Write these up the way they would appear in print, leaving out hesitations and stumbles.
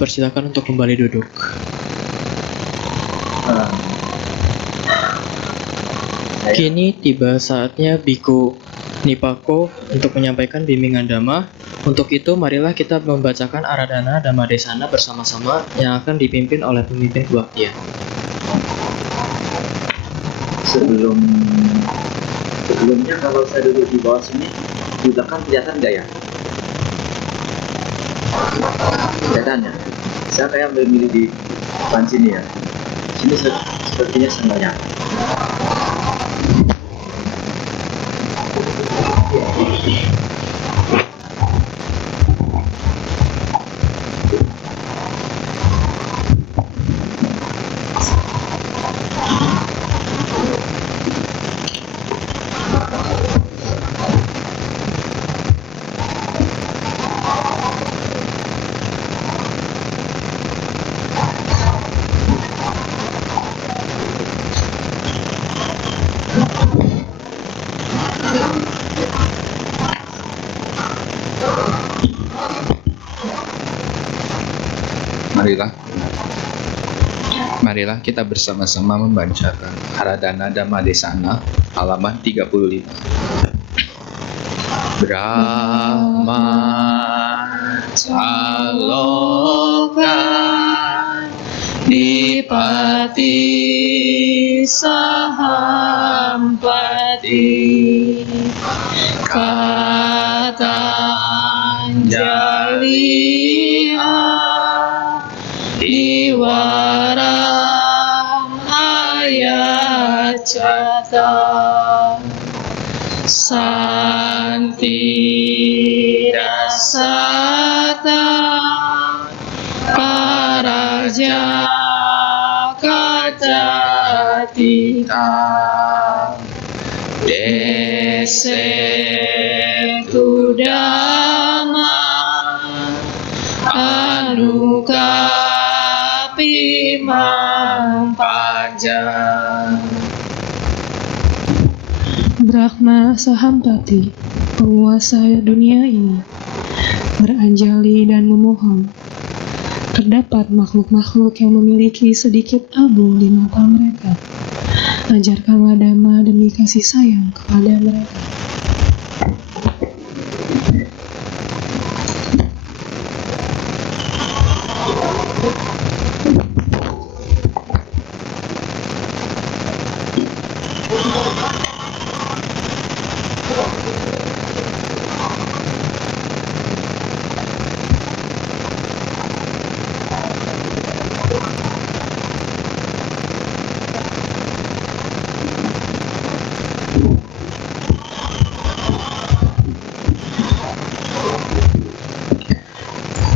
dipersilakan untuk kembali duduk. Kini tiba saatnya Biku Nipako untuk menyampaikan bimbingan Dhamma. Untuk itu, marilah kita membacakan Aradhana Dhammadesana bersama-sama yang akan dipimpin oleh pemimpin kebaktian. Sebelumnya kalau saya duduk di bawah sini, di belakang kelihatan nggak ya? Kelihatan ya? Saya kayak memilih di depan sini ya. Sini sepertinya semuanya. Marilah kita bersama-sama membacakan Aradhana Dhammadesana halaman 35. Brahma Saloka Dipati Sahampati Kata Anjali Diwara Ayat Cata Santi Dasata Paraja Katatika Dese Tudama Anuka Imam Panjang. Brahma Sahampati, penguasa dunia ini, beranjali dan memohon. Terdapat makhluk-makhluk yang memiliki sedikit abu di mata mereka. Ajarkanlah Dhamma demi kasih sayang kepada mereka.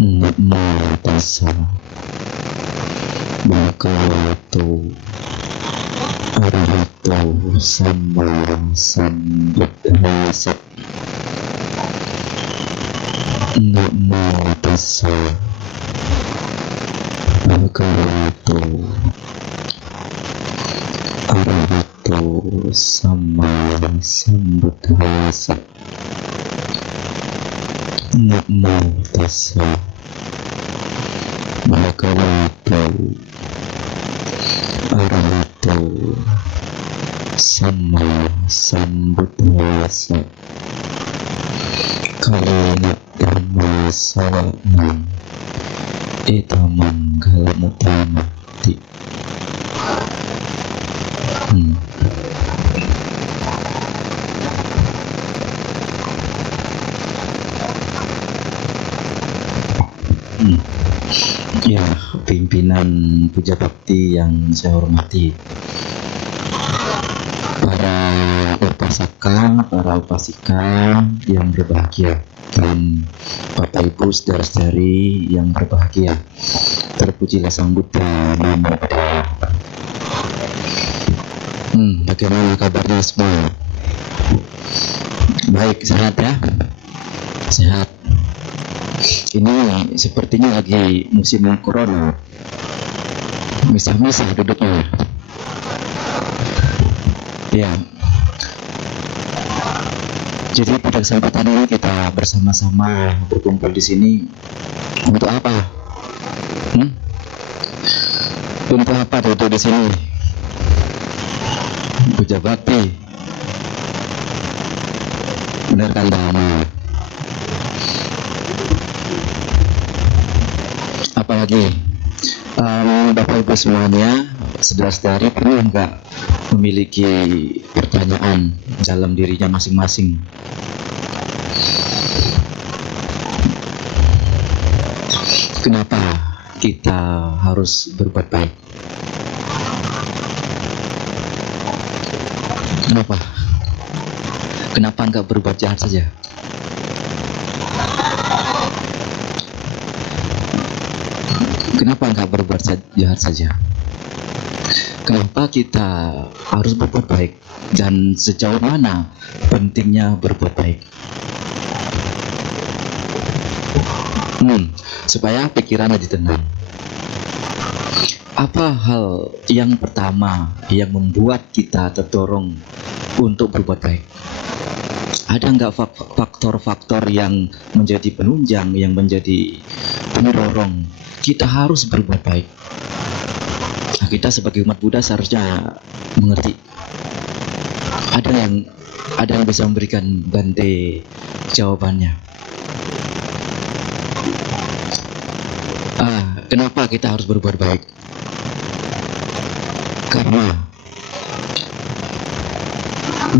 Namo tassa bhagavato arahato samma sambuddhassa. Namo tassa bhagavato arahato samma sambuddhassa. Namo tassa bhagavato arahato samma sambuddhassa. Kalena dhamma sawanang etamanggalamuttamati. Ya, pimpinan puja bakti yang saya hormati, para upasaka, para upasika yang berbahagia, dan Bapak Ibu saudara-saudari yang berbahagia, terpujilah Sang Buddha, Namo Buddhaya. Bagaimana kabarnya semua? Baik, sehat ya? Sehat. Ini sepertinya lagi musim corona. Misah-misah duduknya. Ya. Jadi pada kesempatan ini kita bersama-sama berkumpul di sini untuk apa? Untuk apa duduk di sini? Puja bakti. Benarkan dhamma. Apalagi Bapak Ibu semuanya, saudara-saudari, perlu nggak memiliki pertanyaan dalam dirinya masing-masing? Kenapa kita harus berbuat baik? Kenapa? Kenapa nggak berbuat jahat saja? Kenapa nggak berbuat jahat saja? Kenapa kita harus berbuat baik? Dan sejauh mana pentingnya berbuat baik? Supaya pikiran lebih tenang. Apa hal yang pertama yang membuat kita terdorong untuk berbuat baik? Ada nggak faktor-faktor yang menjadi penunjang, yang menjadi pendorong kita harus berbuat baik? Nah, kita sebagai umat Buddha seharusnya mengerti. Ada yang bisa memberikan Bante jawabannya. Kenapa kita harus berbuat baik? Karena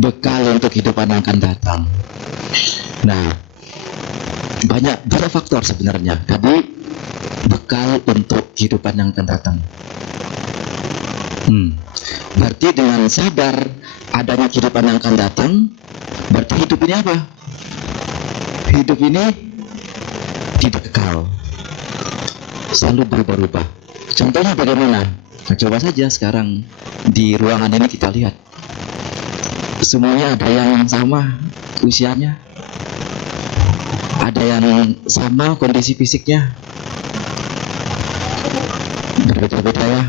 bekal untuk kehidupan yang akan datang. Nah, banyak faktor sebenarnya. Tadi bekal untuk kehidupan yang akan datang. Berarti dengan sadar adanya kehidupan yang akan datang, berarti hidup ini apa? Hidup ini tidak kekal, selalu berubah-ubah. Contohnya bagaimana? Nah, coba saja sekarang di ruangan ini kita lihat. Semuanya ada yang sama usianya, ada yang sama kondisi fisiknya, berbeda-beda ya.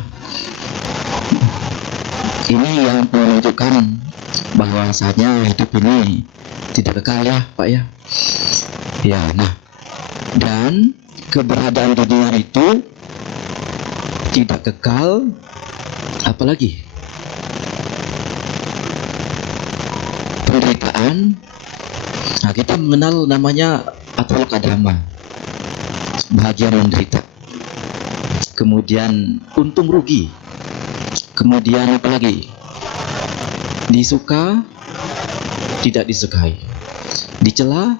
Ini yang menunjukkan bahwasanya hidup ini tidak kekal ya Pak ya. Ya, nah, dan keberadaan dunia itu tidak kekal, apalagi penderitaan. Nah, kita mengenal namanya Ataloka Dhamma, bahagia menderita, kemudian untung rugi, kemudian apalagi disuka, tidak disukai, dicela,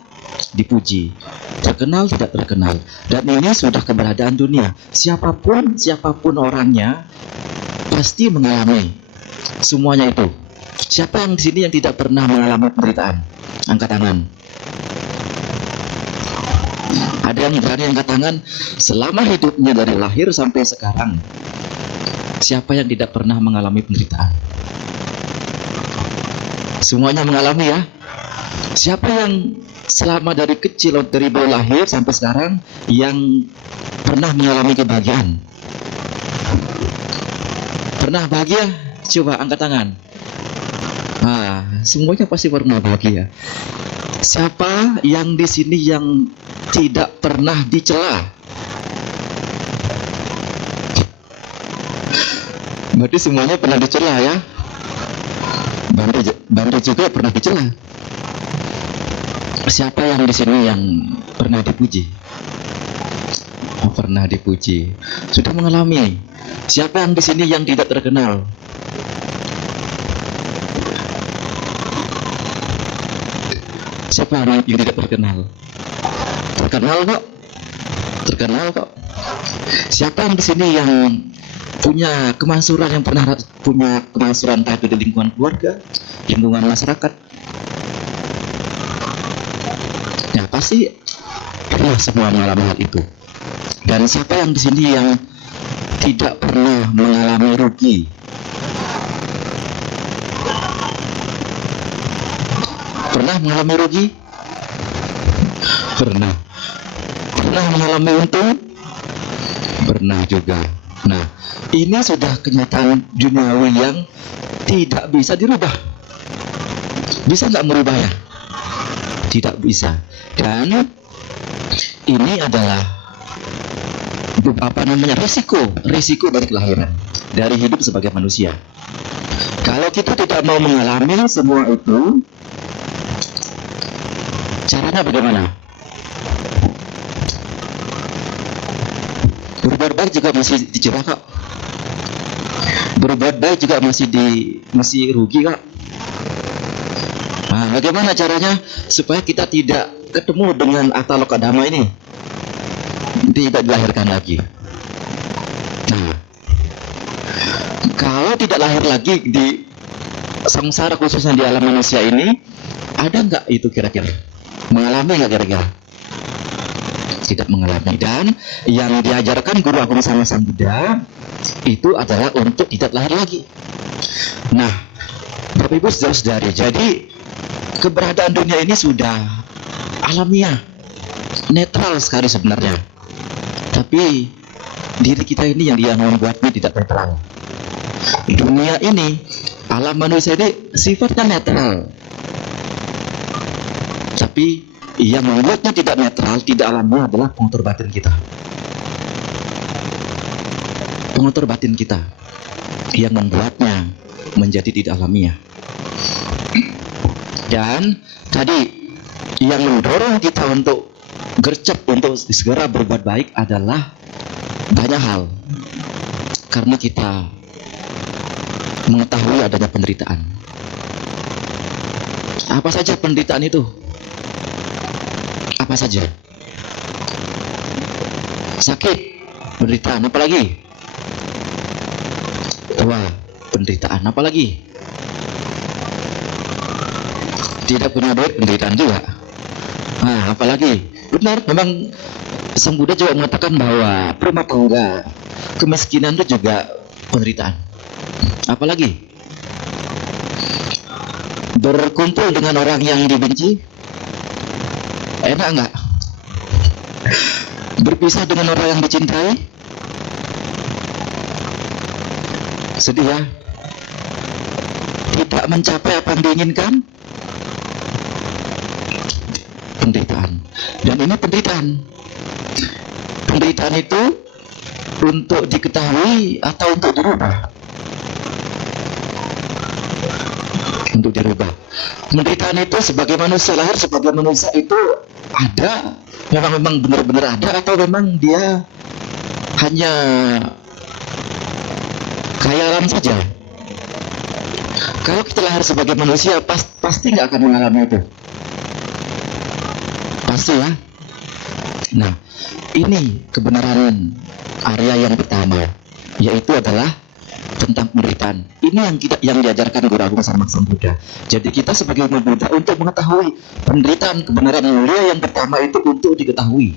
dipuji, terkenal, tidak terkenal. Dan ini sudah keberadaan dunia. Siapapun orangnya pasti mengalami semuanya itu. Siapa yang di sini yang tidak pernah mengalami penderitaan? Angkat tangan. Ada yang berani angkat tangan selama hidupnya dari lahir sampai sekarang. Siapa yang tidak pernah mengalami penderitaan? Semuanya mengalami ya. Siapa yang selama dari kecil, dari bayi lahir sampai sekarang, yang pernah mengalami kebahagiaan? Pernah bahagia? Coba angkat tangan. Semuanya pasti pernah bahagia. Siapa yang di sini yang tidak pernah dicela? Berarti semuanya pernah dicela ya. Bante juga pernah dicela. Siapa yang di sini yang pernah dipuji? Pernah dipuji. Sudah mengalami. Siapa yang di sini yang tidak terkenal? Siapa yang tidak terkenal? Terkenal kok. Terkenal kok. Siapa yang di sini yang punya kemansuran, yang pernah punya kemansuran entah itu di lingkungan keluarga, lingkungan masyarakat? Ya pasti pernah semua mengalami hal itu. Dan siapa yang di sini yang tidak pernah mengalami rugi? Pernah mengalami rugi? Pernah. Pernah mengalami untung? Pernah juga. Nah, ini sudah kenyataan duniawi yang tidak bisa dirubah. Bisa nggak merubah ya? Tidak bisa. Dan ini adalah risiko dari kelahiran, dari hidup sebagai manusia. Kalau kita tidak mau mengalami semua itu, caranya bagaimana? Berbuat baik juga masih dicela kok. Berbuat baik juga masih rugi kok. Nah, bagaimana caranya supaya kita tidak ketemu dengan Ataloka Dhamma ini, tidak dilahirkan lagi? Nah, kalau tidak lahir lagi di samsara, khususnya di alam manusia ini, ada nggak itu kira-kira? Mengalami nggak kira-kira? Tidak mengalami. Dan yang diajarkan Guru Agung Sama Sang Buddha itu adalah untuk tidak lahir lagi. Nah, Bapak Ibu saudara-saudari, jadi keberadaan dunia ini sudah alamiah, netral sekali sebenarnya. Tapi diri kita ini yang membuatnya tidak netral. Dunia ini, alam manusia ini sifatnya netral, tapi yang membuatnya tidak netral, tidak alamiah adalah pengatur batin kita. Pengatur batin kita yang membuatnya menjadi tidak alamiah. Dan tadi yang mendorong kita untuk gercep untuk segera berbuat baik adalah banyak hal. Karena kita mengetahui adanya penderitaan. Apa saja penderitaan itu? Apa saja? Sakit, penderitaan, apa lagi? Tua, penderitaan, apa lagi? Tidak punya duit, penderitaan juga. Nah, apalagi? Benar, memang Sang Buddha juga mengatakan bahwa rumah tangga, kemiskinan itu juga penderitaan. Apalagi? Berkumpul dengan orang yang dibenci, enak enggak? Berpisah dengan orang yang dicintai, sedih ya? Tidak mencapai apa yang diinginkan, penderitaan. Dan ini penderitaan. Penderitaan itu untuk diketahui atau untuk dirubah? Untuk dirubah. Penderitaan itu sebagai manusia, lahir sebagai manusia itu ada, memang benar-benar ada, atau memang dia hanya khayalan saja? Kalau kita lahir sebagai manusia, pasti nggak akan mengalami itu. Pasti ya. Nah, ini kebenaran Arya yang pertama, yaitu adalah tentang penderitaan. Ini yang diajarkan Guru Agung Sama Sang Buddha. Jadi kita sebagai umat Buddha untuk mengetahui penderitaan, kebenaran mulia yang pertama itu untuk diketahui,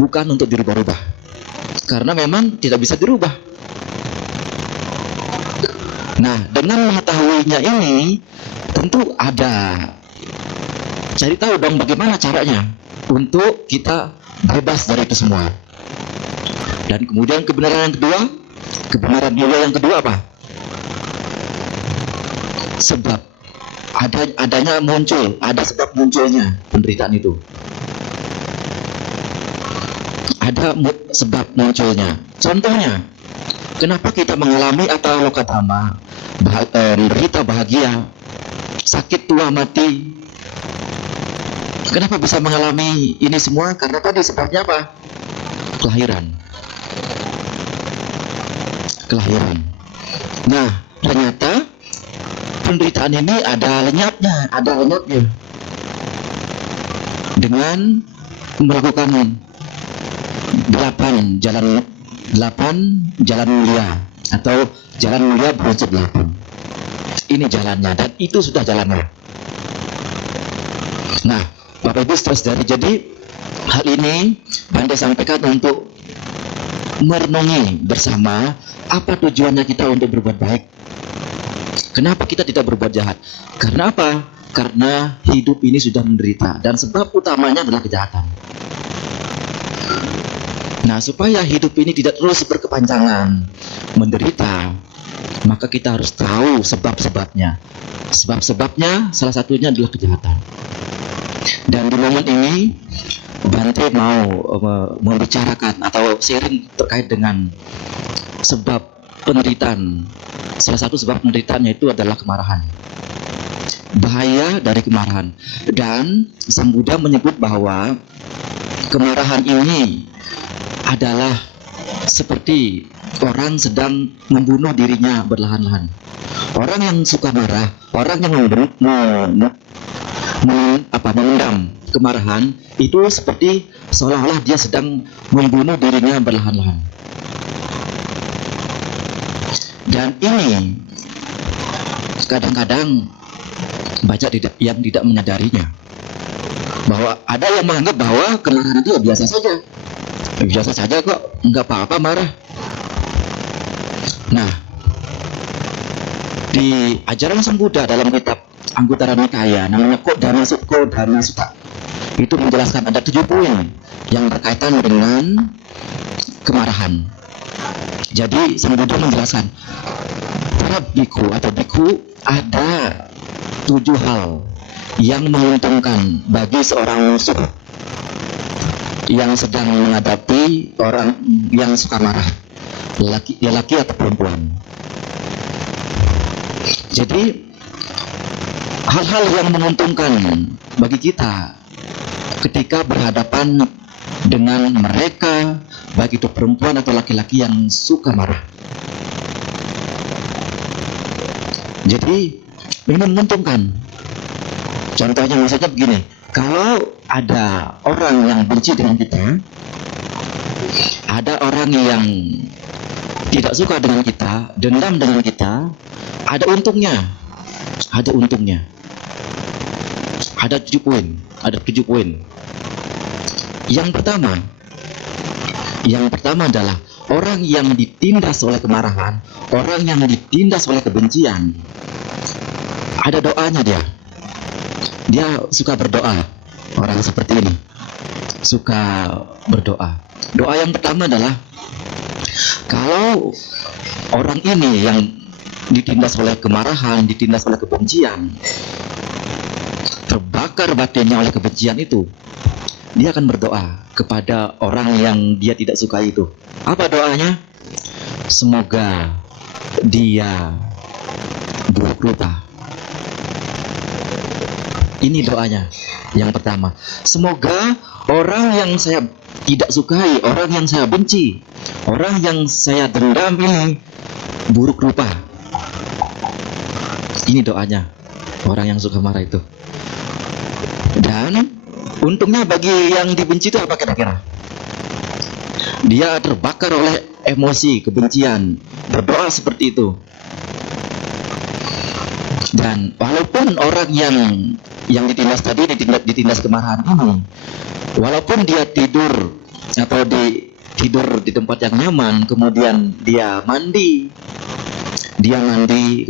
bukan untuk dirubah-rubah. Karena memang tidak bisa dirubah. Nah, dengan mengetahuinya ini tentu ada, cari tahu dong bagaimana caranya untuk kita bebas dari itu semua. Dan kemudian kebenaran yang kedua, kebenaran mulia yang kedua apa? Sebab adanya muncul, ada sebab munculnya penderitaan itu. Ada sebab munculnya. Contohnya, kenapa kita mengalami Ataloka Dhamma, menderita bahagia, sakit, tua, mati? Kenapa bisa mengalami ini semua? Karena tadi sebabnya apa? Kelahiran. Kelahiran. Nah, ternyata penderitaan ini ada lenyapnya, dengan melakukan 8 jalan mulia, atau jalan mulia berunsur 8. Ini jalannya, dan itu sudah jalannya. Nah, Bapak Ibu saudara, jadi hal ini Bante sampaikan untuk merenungi bersama apa tujuannya kita untuk berbuat baik. Kenapa kita tidak berbuat jahat? Karena apa? Karena hidup ini sudah menderita, dan sebab utamanya adalah kejahatan. Nah, supaya hidup ini tidak terus berkepanjangan menderita, maka kita harus tahu sebab-sebabnya. Sebab-sebabnya salah satunya adalah kejahatan. Dan di momen ini Bante mau membicarakan atau sharing terkait dengan sebab penderitaan. Salah satu sebab penderitaannya itu adalah kemarahan. Bahaya dari kemarahan. Dan Sang Buddha menyebut bahwa kemarahan ini adalah seperti orang sedang membunuh dirinya berlahan-lahan. Orang yang suka marah, orang yang memendam kemarahan itu seperti seolah-olah dia sedang membunuh dirinya berlahan-lahan. Dan ini kadang-kadang banyak yang tidak menyadarinya, bahwa ada yang menganggap bahwa kemarahan itu biasa saja kok, nggak apa-apa marah. Nah, di ajaran Sang Buddha dalam kitab Anguttara Nikaya namanya Kodama Sutta itu menjelaskan ada 7 poin yang berkaitan dengan kemarahan. Jadi Sang Buddha menjelaskan para biku atau biku ada 7 hal yang menguntungkan bagi seorang musuh yang sedang menghadapi orang yang suka marah, laki atau perempuan. Jadi hal-hal yang menguntungkan bagi kita ketika berhadapan dengan mereka, baik itu perempuan atau laki-laki yang suka marah. Jadi ini menguntungkan. Contohnya maksudnya begini, kalau ada orang yang benci dengan kita, ada orang yang tidak suka dengan kita, dendam dengan kita, ada untungnya. Ada 7 poin. Yang pertama adalah orang yang ditindas oleh kemarahan, orang yang ditindas oleh kebencian, ada doanya dia. Dia suka berdoa. Orang seperti ini suka berdoa. Doa yang pertama adalah, kalau orang ini yang ditindas oleh kemarahan, ditindas oleh kebencian, terbakar batinnya oleh kebencian itu, dia akan berdoa kepada orang yang dia tidak suka itu. Apa doanya? Semoga dia buruk rupa. Ini doanya yang pertama. Semoga orang yang saya tidak sukai, orang yang saya benci, orang yang saya dendam ini buruk rupa. Ini doanya orang yang suka marah itu. Dan untungnya bagi yang dibenci itu apa kira-kira? Dia terbakar oleh emosi kebencian, berdoa seperti itu. Dan walaupun orang yang ditindas tadi, ditindas kemarahan ini, walaupun dia tidur atau tidur di tempat yang nyaman, kemudian dia mandi,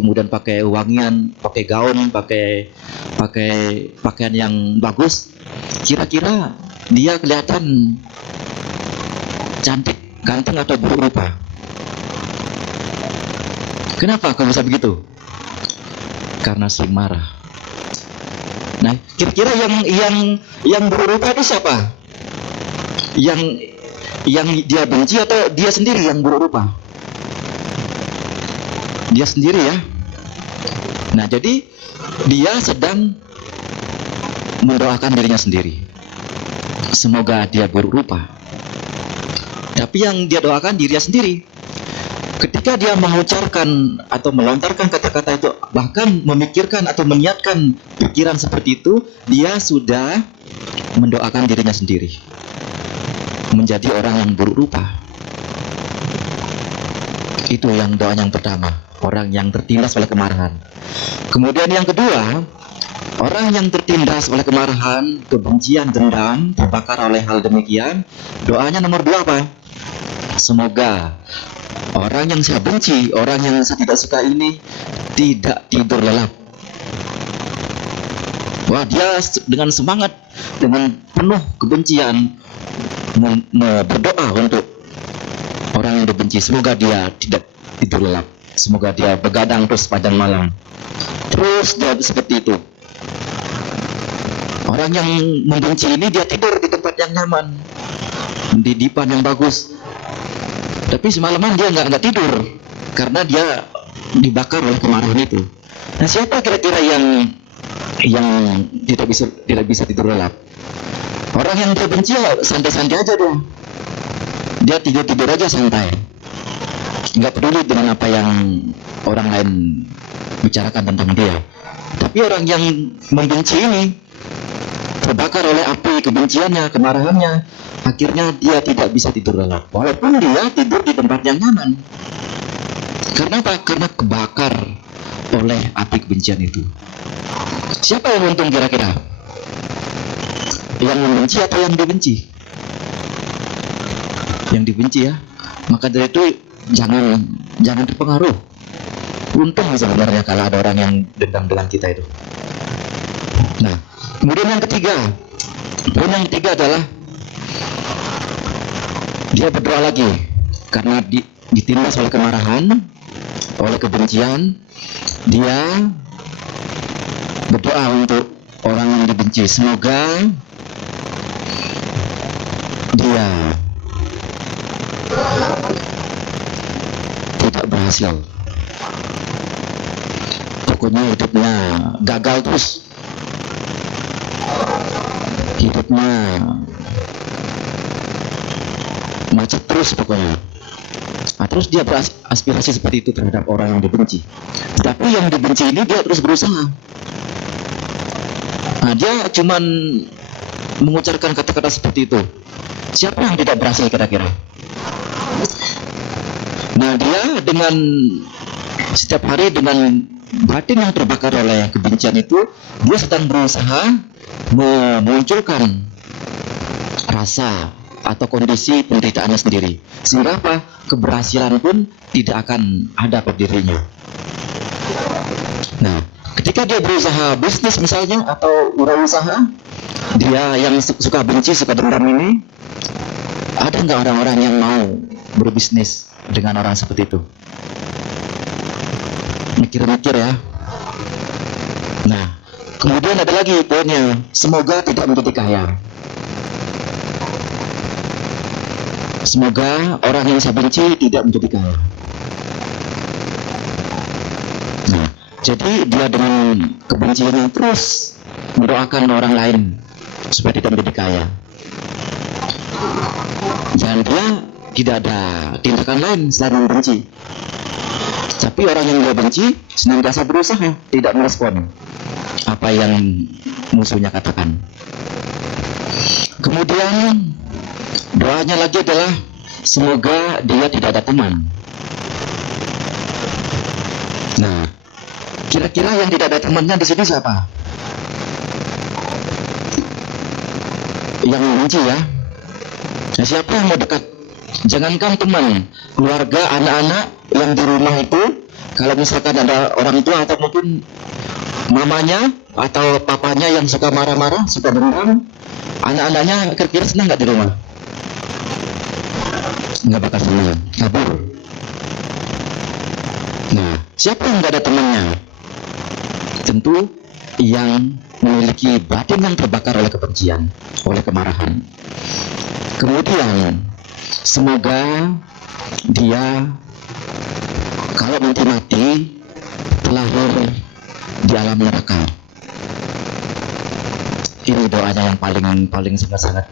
kemudian pakai wangian, pakai gaun, pakai pakaian yang bagus, kira-kira dia kelihatan cantik, ganteng atau buruk rupa? Kenapa kok bisa begitu? Karena sering marah. Nah, kira-kira yang buruk rupa itu siapa? Yang dia benci atau dia sendiri yang buruk rupa? Dia sendiri ya. Nah, jadi dia sedang mendoakan dirinya sendiri. Semoga dia buruk rupa. Tapi yang dia doakan dirinya sendiri. Ketika dia mengucapkan atau melontarkan kata-kata itu, bahkan memikirkan atau meniatkan pikiran seperti itu, dia sudah mendoakan dirinya sendiri menjadi orang yang buruk rupa. Itu yang doa yang pertama, orang yang tertindas oleh kemarahan. Kemudian yang kedua, orang yang tertindas oleh kemarahan, kebencian, dendam, terbakar oleh hal demikian, doanya nomor 2 apa? Semoga orang yang saya benci, orang yang saya tidak suka ini tidak tidur lelap. Wah, dia dengan semangat, dengan penuh kebencian berdoa untuk orang yang dibenci. Semoga dia tidak tidur lelap. Semoga dia begadang terus sepanjang malam. Terus dia seperti itu. Orang yang membenci ini dia tidur di tempat yang nyaman, di dipan yang bagus, tapi semalaman dia nggak tidur karena dia dibakar oleh kemarahan itu. Nah, siapa kira-kira yang tidak bisa tidur lelap? Orang yang dia benci ya santai-santai aja dong. Dia tidur aja santai, nggak peduli dengan apa yang orang lain bicarakan tentang dia. Tapi orang yang membenci ini terbakar oleh api kebenciannya, kemarahannya, akhirnya dia tidak bisa tidur lelap walaupun dia tidur di tempat yang nyaman. Karena apa? Karena kebakar oleh api kebencian itu. Siapa yang untung kira-kira? Yang membenci atau yang dibenci? Yang dibenci ya. Maka dari itu jangan terpengaruh. Untung sebenarnya kalau ada orang yang dendam dengan kita itu. Nah, kemudian yang ketiga, poin yang ketiga adalah dia berdoa lagi karena ditindas oleh kemarahan, oleh kebencian. Dia berdoa untuk orang yang dibenci, semoga dia tidak berhasil, pokoknya hidupnya gagal terus, hidupnya macet terus pokoknya. Nah, terus dia beraspirasi seperti itu terhadap orang yang dibenci. Tapi yang dibenci ini dia terus berusaha. Nah, dia cuman mengucapkan kata-kata seperti itu. Siapa yang tidak berhasil kira-kira? Nah, dia dengan setiap hari dengan batin yang terbakar oleh kebencian itu, dia sedang berusaha memunculkan rasa atau kondisi penderitaannya sendiri, sehingga apa? Keberhasilan pun tidak akan ada pada dirinya. Nah, ketika dia berusaha bisnis misalnya atau wirausaha, dia yang suka benci, suka dendam ini, ada nggak orang-orang yang mau berbisnis dengan orang seperti itu? Mikir-mikir ya. Nah, kemudian ada lagi poinnya, semoga tidak menjadi kaya. Semoga orang yang saya benci tidak menjadi kaya. Nah, jadi dia dengan kebenciannya terus mendoakan orang lain supaya tidak menjadi kaya. Dan dia tidak ada tindakan lain selain membenci. Tapi orang yang dia benci senantiasa berusaha tidak merespon apa yang musuhnya katakan. Kemudian doanya lagi adalah semoga dia tidak ada teman. Nah, kira-kira yang tidak ada temannya di sini siapa? Yang membenci ya. Nah, siapa yang mau dekat? Jangankan teman, keluarga, anak-anak yang di rumah itu, kalau misalkan ada orang tua atau mungkin mamanya atau papanya yang suka marah-marah, suka dendam, anak-anaknya kira-kira senang nggak di rumah? Nggak bakal senang, kabur. Nah, siapa yang nggak ada temannya? Tentu yang memiliki batin yang terbakar oleh kebencian, oleh kemarahan. Kemudian semoga dia kalau nanti mati terlahir di alam neraka. Ini doanya yang paling sangat-sangat.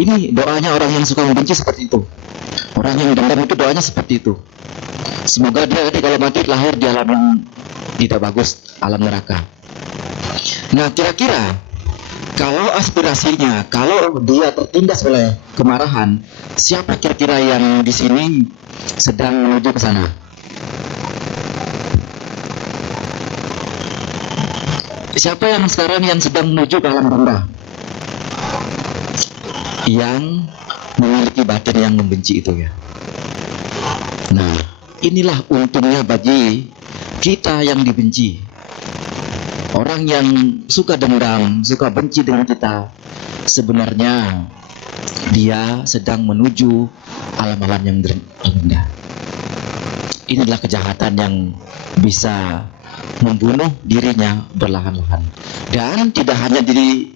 Ini doanya orang yang suka membenci seperti itu. Orang yang dendam itu doanya seperti itu. Semoga dia nanti kalau mati lahir di alam yang tidak bagus, alam neraka. Nah, kira-kira kalau aspirasinya, kalau dia tertindas oleh kemarahan, siapa kira-kira yang di sini sedang menuju ke sana? Siapa yang sekarang yang sedang menuju ke alam rendah? Yang memiliki batin yang membenci itu ya. Nah, inilah untungnya bagi kita yang dibenci. Orang yang suka dendam, suka benci dengan kita, sebenarnya dia sedang menuju alam-alam yang rendah. Inilah kejahatan yang bisa membunuh dirinya berlahan-lahan. Dan tidak hanya di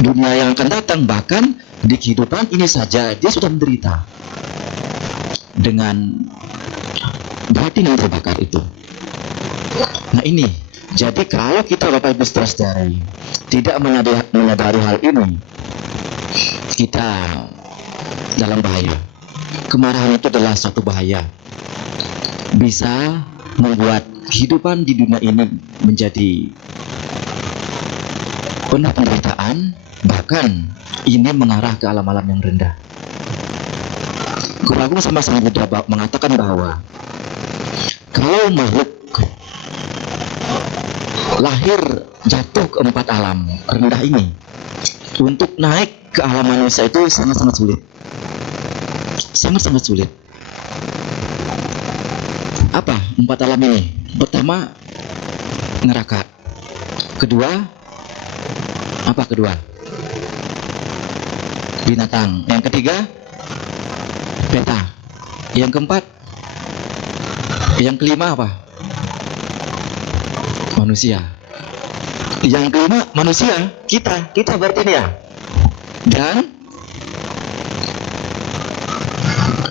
dunia yang akan datang, bahkan di kehidupan ini saja dia sudah menderita dengan batin yang terbakar itu. Nah ini, jadi kalau kita Bapak Ibu Saudara-saudari tidak menyadari hal ini, kita dalam bahaya. Kemarahan itu adalah satu bahaya, bisa membuat kehidupan di dunia ini menjadi penuh penderitaan, bahkan ini mengarah ke alam-alam yang rendah. Guru Agung sama Sang Buddha mengatakan bahwa kalau makhluk lahir jatuh ke 4 alam rendah ini, untuk naik ke alam manusia itu sangat-sangat sulit. Sangat-sangat sulit. Apa 4 alam ini? Pertama, neraka. Kedua, apa kedua? Binatang. Yang ketiga, peta. Yang keempat, yang kelima apa? Manusia. Yang kelima manusia, kita berarti ini ya. Dan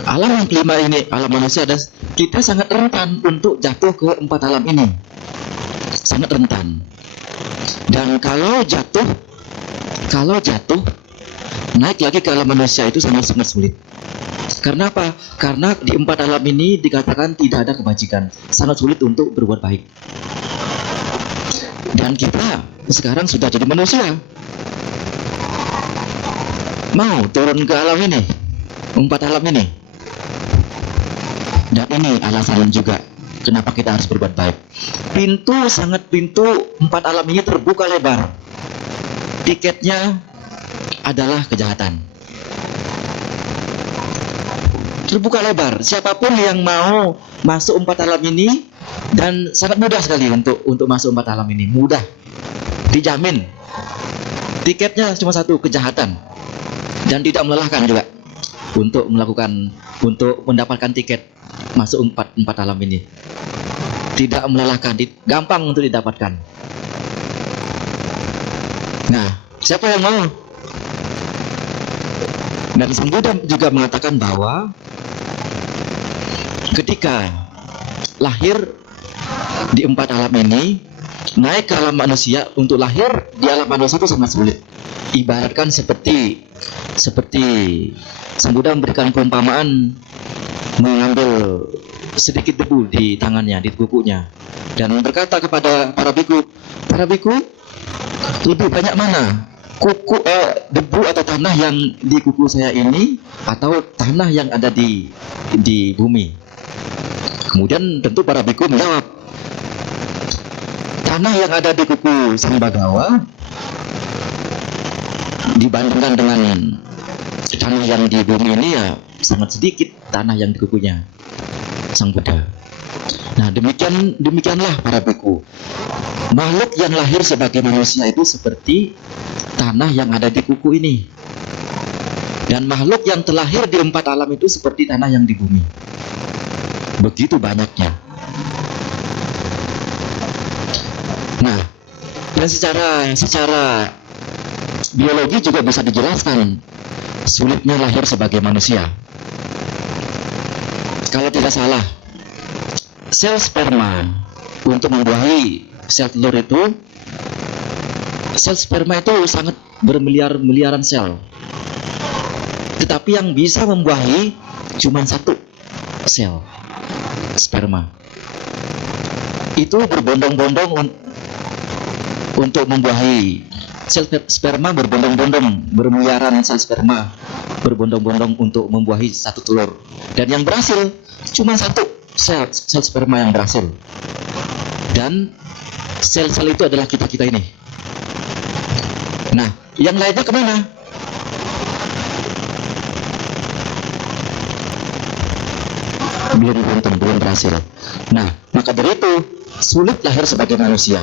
alam yang kelima ini, alam manusia, dan kita sangat rentan untuk jatuh ke 4 alam ini. Sangat rentan. Dan kalau jatuh naik lagi ke alam manusia itu sangat-sangat sulit. Karena apa? Karena di 4 alam ini dikatakan tidak ada kebajikan, sangat sulit untuk berbuat baik. Dan kita sekarang sudah jadi manusia, mau turun ke alam ini, 4 alam ini. Dan ini alasan juga kenapa kita harus berbuat baik. Pintu 4 alam ini terbuka lebar. Tiketnya adalah kejahatan. Terbuka lebar. Siapapun yang mau masuk 4 alam ini, dan sangat mudah sekali untuk masuk 4 alam ini, mudah, dijamin. Tiketnya cuma satu, kejahatan, dan tidak melelahkan juga untuk mendapatkan tiket masuk 4 alam ini. Tidak melelahkan, gampang untuk didapatkan. Nah, siapa yang mau? Dan Sang Buddha juga mengatakan bahwa ketika lahir di 4 alam ini, naik ke alam manusia, untuk lahir di alam manusia itu sangat sulit. Ibaratkan seperti Sang Buddha memberikan perumpamaan mengambil sedikit debu di tangannya, di kukunya, dan berkata kepada para biku, lebih banyak mana debu atau tanah yang di kuku saya ini, atau tanah yang ada di bumi? Kemudian tentu para biku menjawab, tanah yang ada di kuku Sang Bagawa dibandingkan dengan tanah yang di bumi ini ya sangat sedikit tanah yang di kukunya Sang Buddha. Nah, demikianlah para biku. Makhluk yang lahir sebagai manusia itu seperti tanah yang ada di kuku ini. Dan makhluk yang terlahir di 4 alam itu seperti tanah yang di bumi. Begitu banyaknya. Nah, dan secara biologi juga bisa dijelaskan sulitnya lahir sebagai manusia. Kalau tidak salah, sel sperma untuk membuahi sel telur itu, sel sperma itu sangat bermiliaran sel. Tetapi yang bisa membuahi cuma 1 sel sperma. Itu berbondong-bondong untuk membuahi. Sel sperma berbondong-bondong, bermiliaran sel sperma berbondong-bondong untuk membuahi 1 telur. Dan yang berhasil cuma 1 sel sperma yang berhasil. Dan sel-sel itu adalah kita-kita ini. Nah, yang lainnya kemana? Belum berhasil. Nah, maka dari itu sulit lahir sebagai manusia.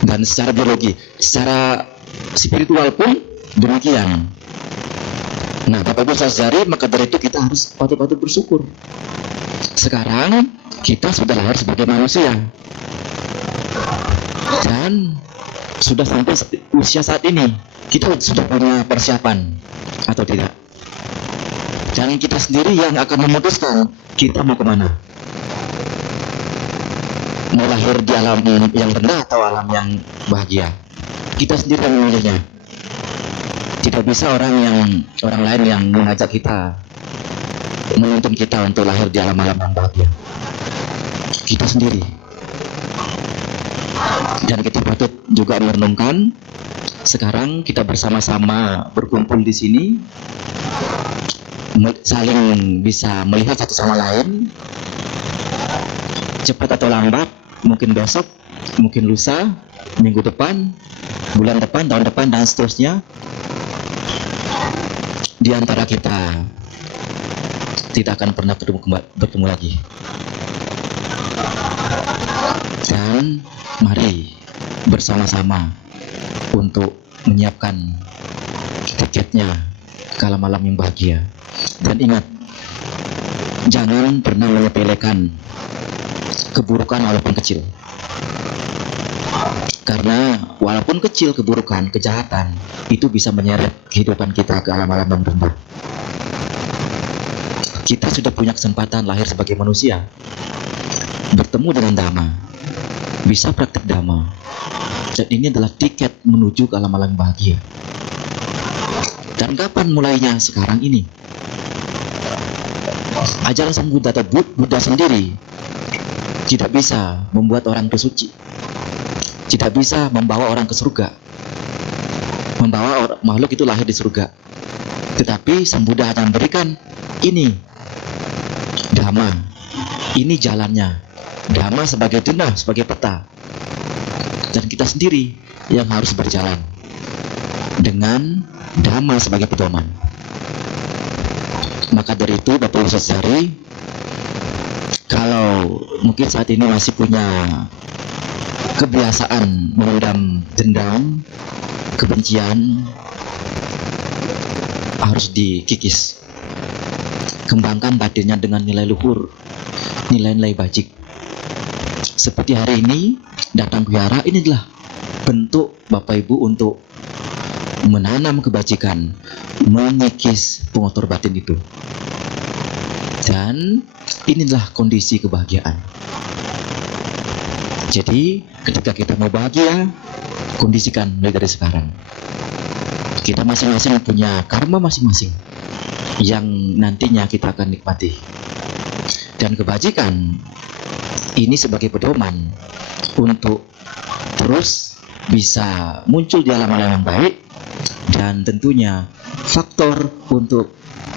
Dan secara biologi, secara spiritual pun demikian. Nah, Bapak Ibu Saudari, maka dari itu kita harus patut bersyukur. sekarang kita sudah lahir sebagai manusia dan sudah sampai usia saat ini. Kita sudah punya persiapan atau tidak? Dan kita sendiri yang akan memutuskan kita mau kemana. Mau lahir di alam yang rendah atau alam yang bahagia. Kita sendiri yang memilihnya. Tidak bisa orang lain yang mengajak kita, menuntun kita untuk lahir di alam-alam yang bahagia. Kita sendiri. Dan kita patut juga merenungkan, sekarang kita bersama-sama berkumpul di sini, saling bisa melihat satu sama lain, cepat atau lambat, mungkin besok, mungkin lusa, minggu depan, bulan depan, tahun depan, dan seterusnya. Di antara kita tidak akan pernah bertemu lagi. Dan mari bersama-sama untuk menyiapkan tiketnya ke alam-alam yang bahagia. Dan ingat, jangan pernah menyepelekan keburukan walaupun kecil. Karena walaupun kecil keburukan, kejahatan, itu bisa menyeret kehidupan kita ke alam-alam yang rendah. Kita sudah punya kesempatan lahir sebagai manusia, bertemu dengan Dhamma, bisa praktik Dhamma. Dan ini adalah tiket menuju ke alam-alam bahagia. Dan kapan mulainya? Sekarang ini. Ajaran Sang Buddha atau Buddha sendiri tidak bisa membuat orang itu suci, tidak bisa membawa orang ke surga, membawa makhluk itu lahir di surga. Tetapi Sang Buddha akan memberikan ini Dhamma, ini jalannya. Dhamma sebagai denah, sebagai peta. Dan kita sendiri yang harus berjalan dengan Dhamma sebagai pedoman. Maka dari itu Bapak Ibu Saudari, kalau mungkin saat ini masih punya kebiasaan memendam dendam, kebencian, harus dikikis. Kembangkan batinnya dengan nilai luhur, nilai-nilai bajik. Seperti hari ini datang ke wihara, ini adalah bentuk Bapak Ibu untuk menanam kebajikan, mengikis pengotor batin itu. Dan inilah kondisi kebahagiaan. Jadi ketika kita mau bahagia, kondisikan mulai dari sekarang. Kita masing-masing punya karma masing-masing yang nantinya kita akan nikmati. Dan kebajikan ini sebagai pedoman untuk terus bisa muncul di alam-alam yang baik, dan tentunya faktor untuk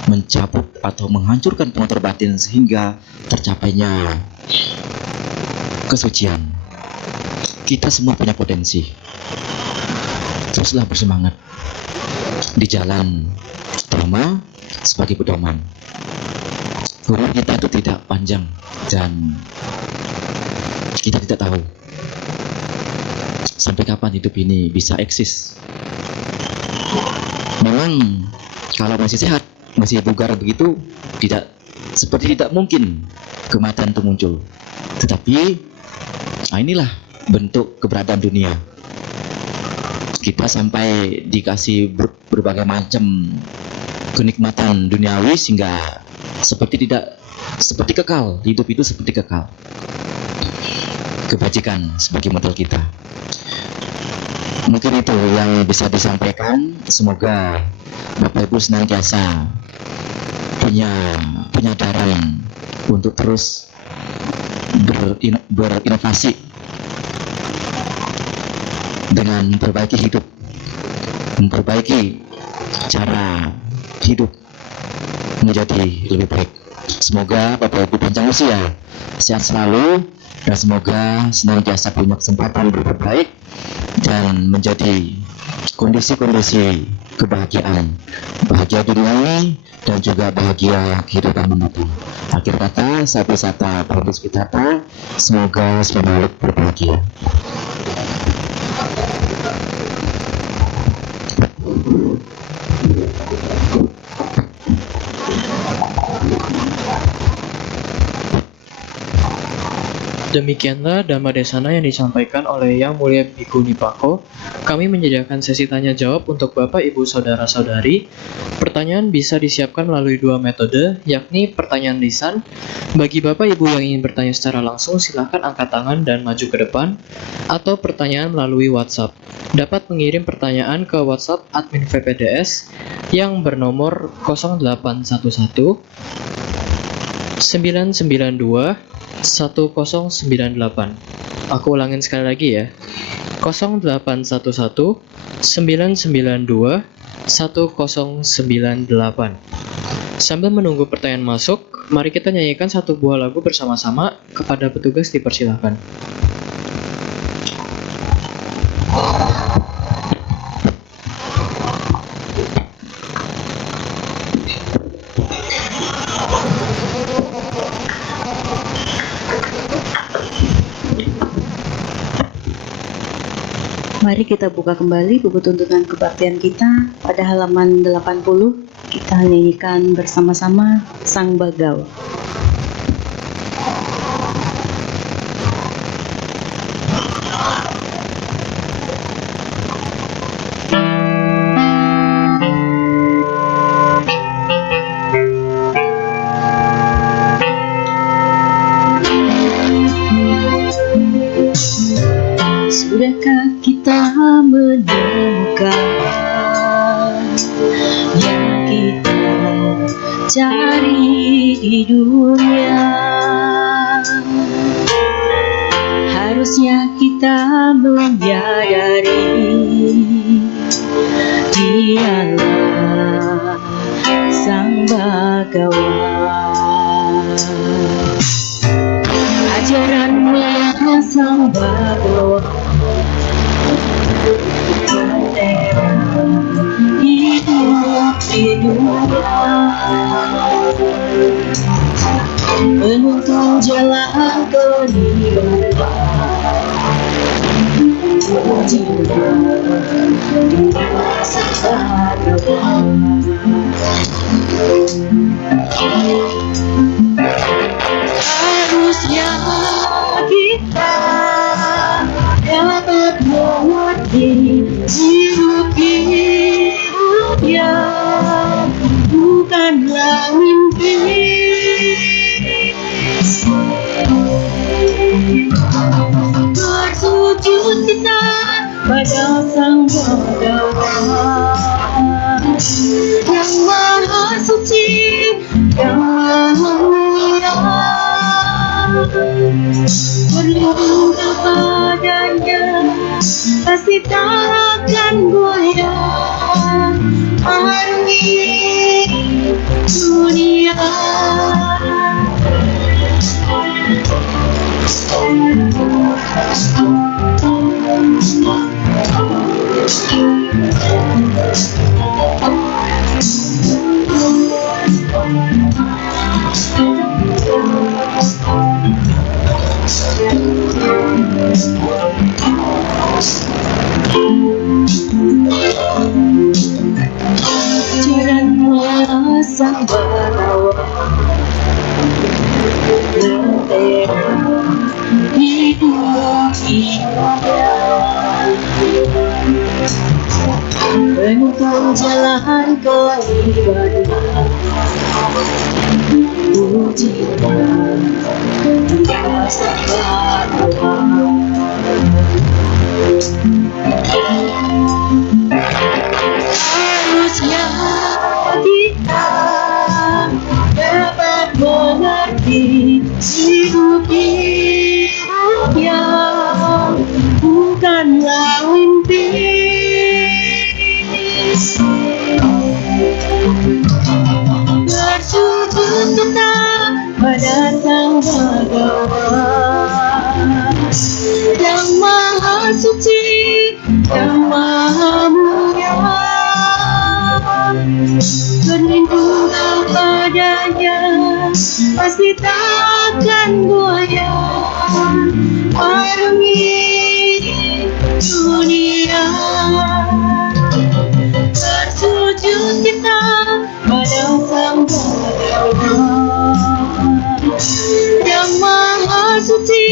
mencabut atau menghancurkan pengotor batin sehingga tercapainya kesucian. Kita semua punya potensi. Teruslah bersemangat di jalan Dhamma sebagai pedoman. Umur kita itu tidak panjang dan kita tidak tahu sampai kapan hidup ini bisa eksis. Memang kalau masih sehat, masih bugar begitu, seperti tidak mungkin kematian itu muncul. Tetapi inilah bentuk keberadaan dunia. Kita sampai dikasih berbagai macam kenikmatan duniawi sehingga seperti kekal. Hidup itu seperti kekal. Kebajikan sebagai modal kita. Mungkin itu yang bisa disampaikan. Semoga Bapak Ibu senantiasa punya penyadaran untuk terus berinovasi dengan memperbaiki hidup, memperbaiki cara hidup menjadi lebih baik. Semoga Bapak Ibu panjang usia, sehat selalu, dan semoga senantiasa punya kesempatan berbuat baik dan menjadi kondisi-kondisi kebahagiaan, bahagia duniawi dan juga bahagia kehidupan mendatang. Akhir kata, sapi sata Prabu Spitata, semoga semua makhluk berbahagia. Demikianlah Dhamma Desana yang disampaikan oleh Yang Mulia Biku Nipako. Kami menyediakan sesi tanya jawab untuk Bapak Ibu Saudara-saudari. Pertanyaan bisa disiapkan melalui dua metode, yakni pertanyaan lisan. Bagi Bapak Ibu yang ingin bertanya secara langsung, silakan angkat tangan dan maju ke depan. Atau pertanyaan melalui WhatsApp. Dapat mengirim pertanyaan ke WhatsApp admin VPDS yang bernomor 0811 992 1098. Aku ulangin sekali lagi ya. 0811 992 1098. Sambil menunggu pertanyaan masuk, mari kita nyanyikan satu buah lagu bersama-sama. Kepada petugas dipersilahkan. Mari kita buka kembali buku tuntunan kebaktian kita pada halaman 80. Kita nyanyikan bersama-sama Sang Bagawa. Sudahkah kita menemukan yang kita cari di dunia? Harusnya kita menyadari Dialah Sang Bagawa. Ajaran mulia Sang Bagawa hidup di dunia, menuntun jalan kehidupan, jiwa di masa depan. Harusnya kita dapat mengerti hidup yang bukanlah mimpi. Bersujud kita pada Sang Bagawa yang Maha Suci, yang Maha Mulia. Berlindung kepadanya, pasti tak akan goyah. Arungi dunia. Ajaran mulia Sang Bagawa, lentera hidup indah, menuntun jalan kehidupan, pujian di masa depan. Harusnya kita dapat mengerti hidup yang bukanlah mimpi. Bersujud kita pada Sang Bagawa yang Maha Suci, yang Maha Mulia. Berlindung kepadanya, pasti tak akan goyah. Arungi dunia. Bersujud kita pada Sang Bagawa yang Maha Suci,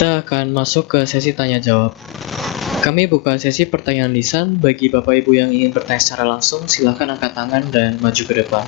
Kita akan masuk ke sesi tanya jawab. Kami buka sesi pertanyaan lisan. Bagi Bapak Ibu yang ingin bertanya secara langsung, silakan angkat tangan dan maju ke depan.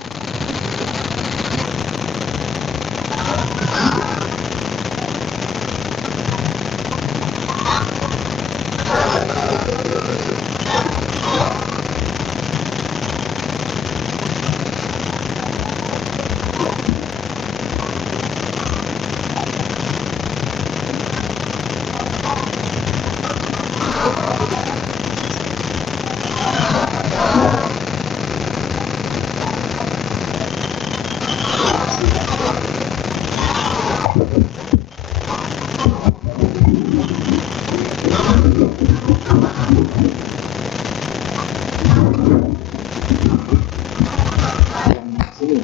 Sini,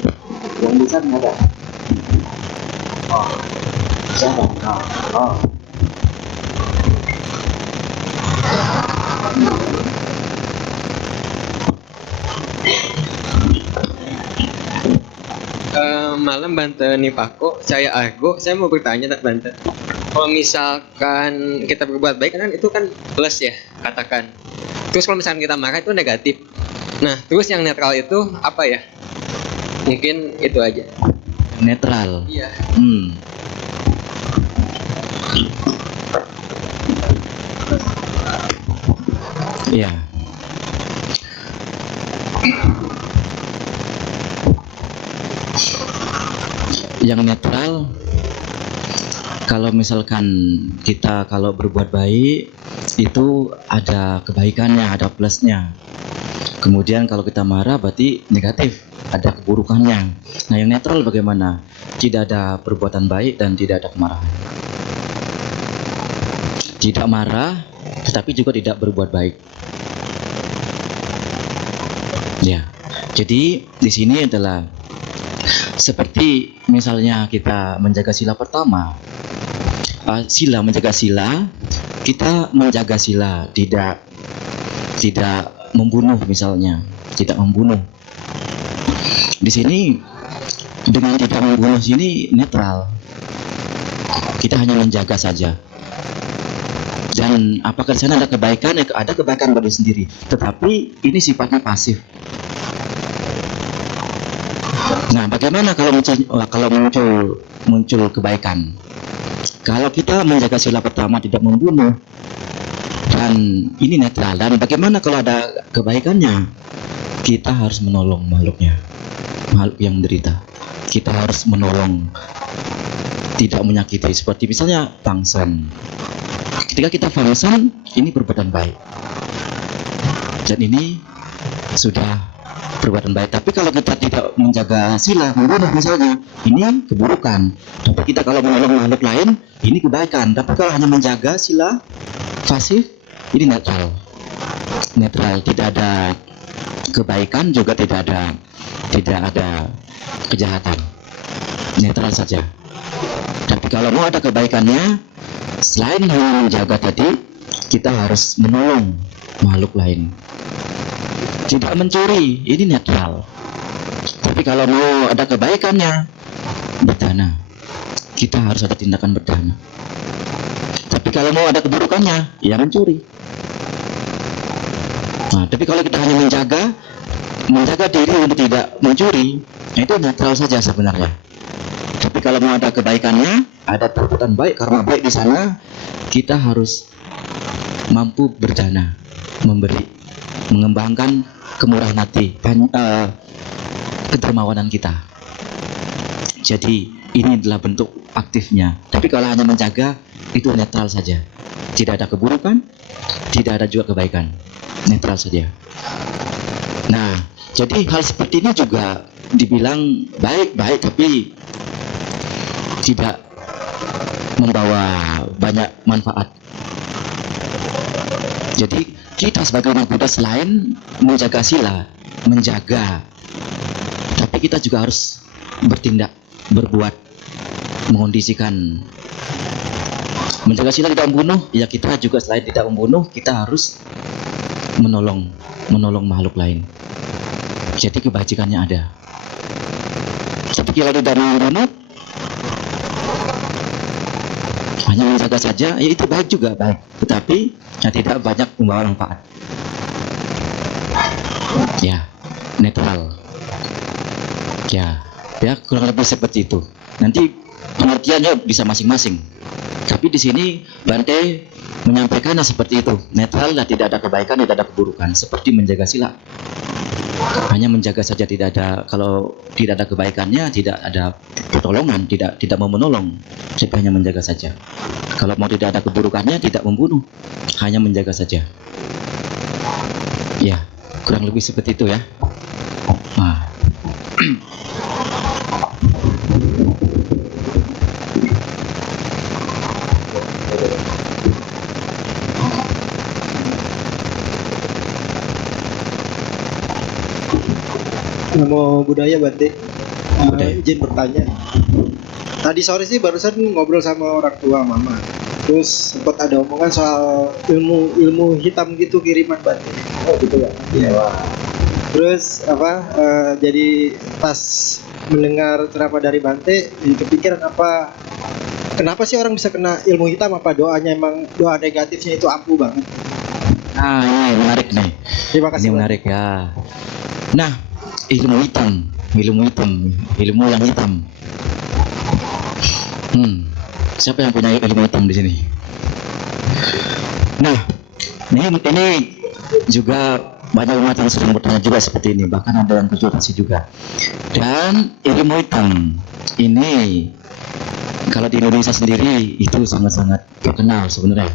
yang bisa ada. Oh, siapa? Oh. Malam Bante Nipako, saya Argo. Saya mau bertanya tak Bante. Kalau misalkan kita berbuat baik kan itu kan plus ya, katakan. Terus kalau misalkan kita marah itu negatif. Nah, terus yang netral itu apa ya? Mungkin itu aja. Netral. Iya. Iya. Yang netral, kalau misalkan kita kalau berbuat baik itu ada kebaikannya, ada plusnya. Kemudian kalau kita marah berarti negatif, ada keburukannya. Nah, yang netral bagaimana? Tidak ada perbuatan baik dan tidak ada kemarahan. Tidak marah, tetapi juga tidak berbuat baik. Ya, jadi di sini adalah seperti misalnya kita menjaga sila pertama, menjaga sila, kita menjaga sila, tidak membunuh misalnya, tidak membunuh. Di sini dengan tidak membunuh sini netral, kita hanya menjaga saja. Dan apakah di sana ada kebaikan? Ada kebaikan pada diri sendiri, tetapi ini sifatnya pasif. Nah, bagaimana kalau muncul kebaikan? Kalau kita menjaga sila pertama tidak membunuh, dan ini netral. Dan bagaimana kalau ada kebaikannya? Kita harus menolong makhluk yang menderita. Kita harus menolong, tidak menyakiti. Seperti misalnya pangsan. Ketika kita pangsan, ini perbuatan baik. Dan ini sudah perbuatan baik. Tapi kalau kita tidak menjaga sila, membunuh misalnya, ini keburukan. Tapi kita kalau menolong makhluk lain, ini kebaikan. Tapi kalau hanya menjaga sila pasif, ini netral. Netral, tidak ada kebaikan, juga tidak ada kejahatan. Netral saja. Tapi kalau mau ada kebaikannya, selain hanya menjaga tadi, kita harus menolong makhluk lain. Tidak mencuri, ini netral. Tapi kalau mau ada kebaikannya, berdana. Kita harus ada tindakan berdana. Tapi kalau mau ada keburukannya, ya mencuri. Nah, tapi kalau kita hanya menjaga diri untuk tidak mencuri, itu netral saja sebenarnya. Tapi kalau mau ada kebaikannya, ada perbuatan baik, karena baik di sana, kita harus mampu berdana, memberi, mengembangkan kemurahan hati, kedermawanan kita. Jadi ini adalah bentuk aktifnya. Tapi kalau hanya menjaga, itu netral saja. Tidak ada keburukan, tidak ada juga kebaikan. Netral saja. Nah, jadi hal seperti ini juga dibilang baik-baik, tapi tidak membawa banyak manfaat. Jadi kita sebagai umat Buddha selain menjaga sila, tapi kita juga harus bertindak, berbuat, mengondisikan. Menjaga sila tidak membunuh, ya kita juga selain tidak membunuh, kita harus menolong makhluk lain. Jadi kebajikannya ada. Tapi kalau tidak membunuh, hanya menjaga saja, ya itu baik juga, baik, tetapi ya tidak banyak membawa manfaat. Ya, netral. Ya, ya kurang lebih seperti itu. Nanti pengertiannya bisa masing-masing. Tapi di sini Bante menyampaikannya seperti itu, netral dan tidak ada kebaikan, tidak ada keburukan, seperti menjaga sila. Hanya menjaga saja, tidak ada, kalau tidak ada kebaikannya, tidak ada pertolongan, tidak mau menolong, jadi hanya menjaga saja. Kalau mau tidak ada keburukannya, tidak membunuh, hanya menjaga saja. Ya, kurang lebih seperti itu ya. Nah. Namo budaya Bante. Budaya. Izin bertanya. Tadi sore sih barusan ngobrol sama orang tua mama. Terus sempat ada omongan soal ilmu hitam gitu kiriman Bante. Oh gitu ya. Iya. Terus jadi pas mendengar ceramah dari Bante, jadi kepikiran kenapa sih orang bisa kena ilmu hitam? Apa doanya emang doa negatifnya itu ampuh banget? Nah, ini menarik nih. Terima kasih. Ini menarik ya. Nah, ilmu yang hitam. Siapa yang punya ilmu hitam di sini? Nah, ini juga banyak umat yang sering bertanya juga seperti ini, bahkan ada yang konsultasi juga. Dan ilmu hitam ini kalau di Indonesia sendiri itu sangat-sangat terkenal sebenarnya.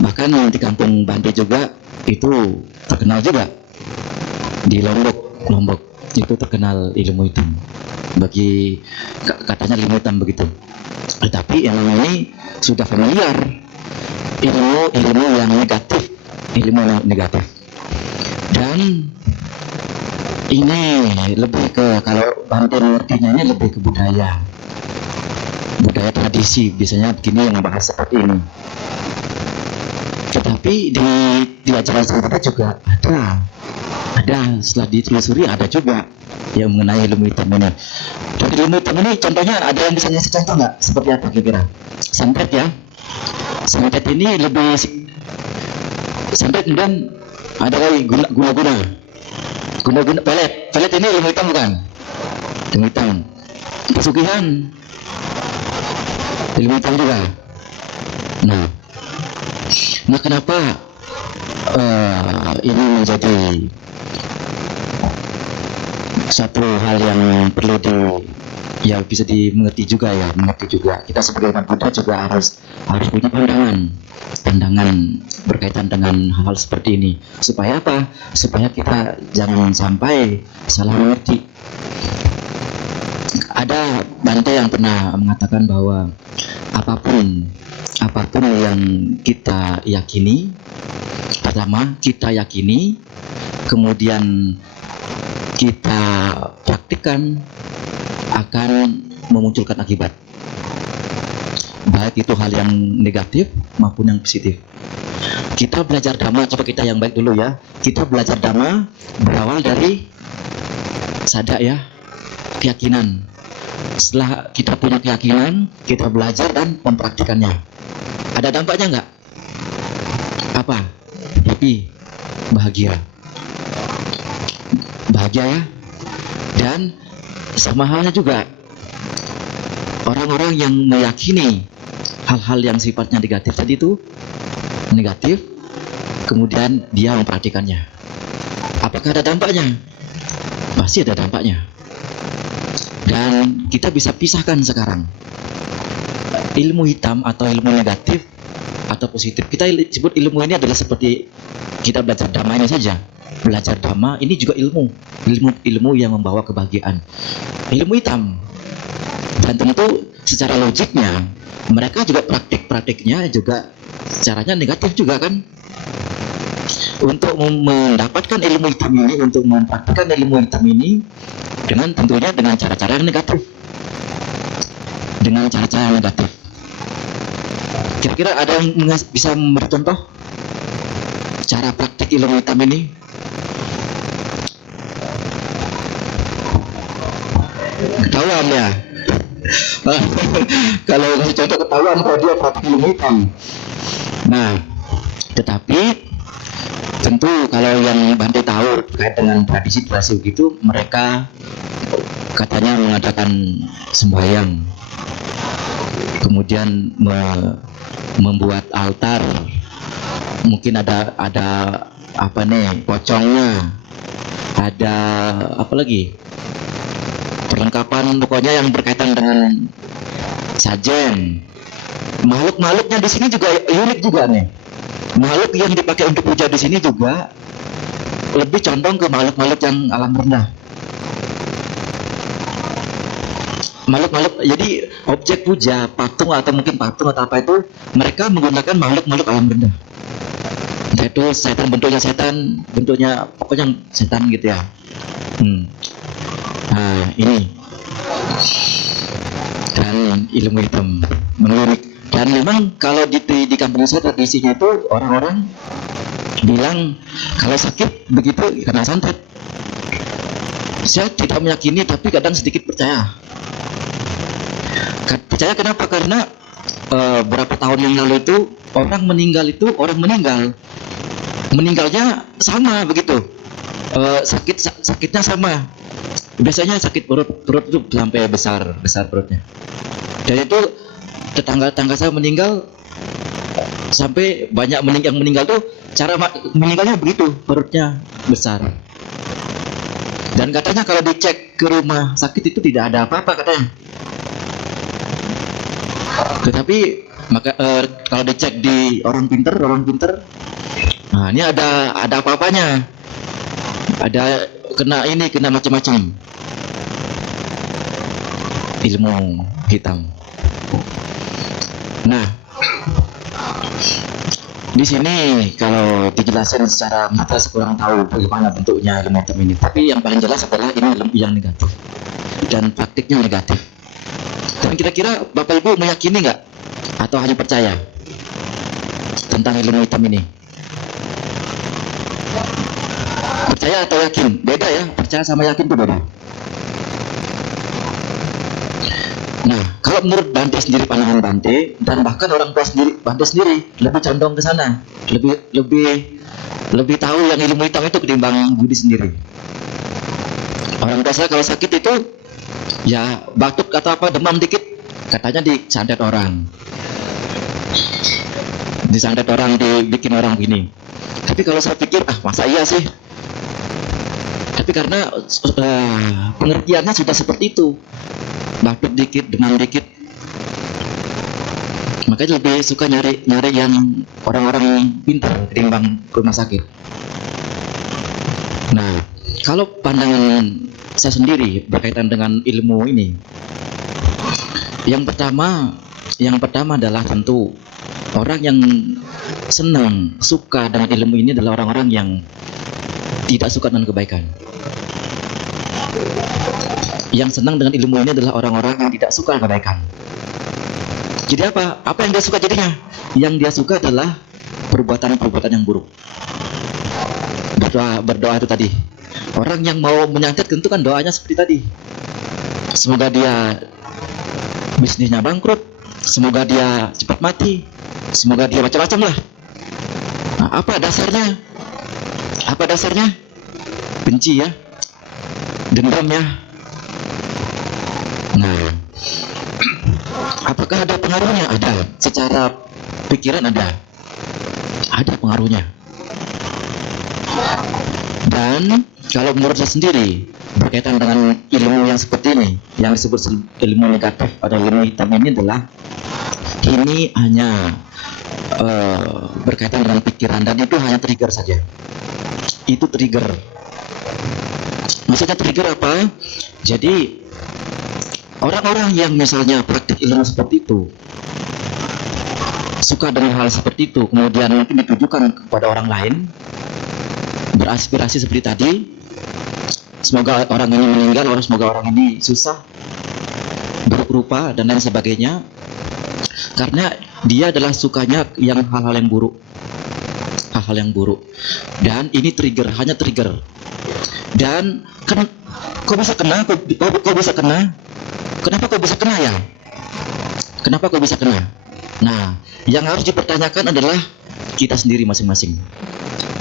Bahkan di kampung Bante juga itu terkenal juga. Di Lombok itu terkenal ilmu hitam. Katanya ilmu hitam begitu. Tetapi yang ini sudah familiar, ilmu yang negatif. Dan ini lebih ke, kalau Bante mengertinya ini lebih ke budaya tradisi, biasanya begini yang membahas seperti ini. Tetapi di ajaran kita juga ada setelah ditelusuri ada juga yang mengenai ilmu hitam ini. Dan ilmu hitam ini contohnya ada yang bisa ngasih contoh nggak? Seperti apa kira-kira? Santet ya. Santet ini lebih santet, dan ada lagi guna-guna pelet ini ilmu hitam bukan? Ilmu hitam. Pesugihan ilmu hitam juga. Nah kenapa ini menjadi satu hal yang perlu bisa dimengerti juga ya, kita sebagai umat Buddha juga harus punya pandangan berkaitan dengan hal seperti ini, supaya apa? Supaya kita jangan sampai salah mengerti. Ada Bante yang pernah mengatakan bahwa apapun yang kita yakini, pertama kita yakini, kemudian kita praktikkan, akan memunculkan akibat, baik itu hal yang negatif maupun yang positif. Kita belajar Dhamma, coba kita yang baik dulu ya. Kita belajar Dhamma berawal dari sadar ya, keyakinan. Setelah kita punya keyakinan, kita belajar dan mempraktikannya. Ada dampaknya nggak? Apa? Happy, bahagia ya. Dan sama halnya juga orang-orang yang meyakini hal-hal yang sifatnya negatif tadi itu negatif, kemudian dia mempraktikannya. Apakah ada dampaknya? Pasti ada dampaknya. Dan kita bisa pisahkan sekarang ilmu hitam atau ilmu negatif atau positif. Kita sebut ilmu ini adalah seperti kita belajar Dhammanya saja. Belajar Dhamma ini juga ilmu yang membawa kebahagiaan. Ilmu hitam. Dan tentu secara logiknya mereka juga praktiknya juga caranya negatif juga kan. Untuk mendapatkan ilmu hitam ini, untuk mempraktikkan ilmu hitam ini tentunya dengan cara-cara yang negatif. Kira-kira ada yang bisa memberi contoh cara praktik ilmu hitam ini? Ketahuan ya. Kalau ngasih contoh ketahuan kalau dia pakai ilmu hitam. Nah, tetapi tentu kalau yang Bante tahu terkait dengan tradisi begitu, mereka katanya mengadakan sembahyang, kemudian membuat altar, mungkin ada apa nih, pocongnya, ada apa lagi, perlengkapan pokoknya yang berkaitan dengan sajen. Makhluk-makhluknya di sini juga unik juga nih. Makhluk yang dipakai untuk puja di sini juga lebih condong ke makhluk-makhluk yang alam rendah. Makhluk-makhluk, jadi objek puja, patung atau mungkin patung atau apa itu, mereka menggunakan makhluk-makhluk alam rendah. Yaitu setan, bentuknya pokoknya setan gitu ya. Nah, ini dan ilmu hitam melirik. Dan memang kalau di kampung saya tradisinya itu orang-orang bilang kalau sakit begitu karena santet. Saya tidak meyakini, tapi kadang sedikit percaya. Percaya kenapa? Karena berapa tahun yang lalu itu orang meninggalnya sama begitu. Sakitnya sama. Biasanya sakit perut itu sampai besar perutnya. Dan itu tetangga saya meninggal sampai banyak yang meninggal tuh cara meninggalnya begitu, perutnya besar. Dan katanya kalau dicek ke rumah sakit itu tidak ada apa-apa katanya. Tetapi kalau dicek di orang pinter, nah ini ada apa-apanya. Ada kena macam-macam. Ilmu hitam. Nah, di sini kalau dijelaskan secara mata kurang tahu bagaimana bentuknya ilmu hitam ini. Tapi yang paling jelas adalah ini ilmu yang negatif dan praktiknya negatif. Dan kira-kira Bapak Ibu meyakini nggak atau hanya percaya tentang ilmu hitam ini? Percaya atau yakin? Beda ya, percaya sama yakin itu beda. Nah, kalau menurut Bante sendiri, pandangan Bante, dan bahkan orang tua sendiri, Bante sendiri lebih condong ke sana, lebih tahu yang ilmu hitam itu ketimbang Budi sendiri. Orang tua saya kalau sakit itu ya batuk atau apa, demam dikit, katanya disantet orang, dibikin orang gini. Tapi kalau saya pikir, masa iya sih? Tapi karena pengertiannya sudah seperti itu, batuk dikit, demam dikit, makanya lebih suka nyari yang orang-orang pintar ketimbang ke rumah sakit. Nah, kalau pandangan saya sendiri berkaitan dengan ilmu ini, yang pertama adalah tentu orang yang senang, suka dengan ilmu ini adalah orang-orang yang tidak suka dengan kebaikan. Yang senang dengan ilmu ini adalah orang-orang yang tidak suka kebaikan. Jadi apa yang dia suka jadinya? Yang dia suka adalah perbuatan yang buruk. Berdoa itu tadi. Orang yang mau menyantet tentu kan doanya seperti tadi. Semoga dia bisnisnya bangkrut, semoga dia cepat mati, semoga dia macam-macam lah. Nah, apa dasarnya? Benci ya, dendam ya. Nah, apakah ada pengaruhnya? Ada. Secara pikiran ada pengaruhnya. Dan kalau menurut saya sendiri berkaitan dengan ilmu yang seperti ini, yang disebut ilmu negatif atau ilmu hitam ini adalah ini hanya berkaitan dengan pikiran, dan itu hanya trigger saja. Itu trigger. Maksudnya trigger apa? Jadi orang-orang yang misalnya praktik ilmu seperti itu, suka dengan hal seperti itu, kemudian mungkin ditujukan kepada orang lain, beraspirasi seperti tadi, semoga orang ini meninggal, semoga orang ini susah, buruk rupa, dan lain sebagainya, karena dia adalah sukanya yang hal-hal yang buruk, dan ini trigger, hanya trigger. Dan kok bisa kena? Kenapa kau bisa kena ya? Kenapa kau bisa kena? Nah, yang harus dipertanyakan adalah kita sendiri masing-masing.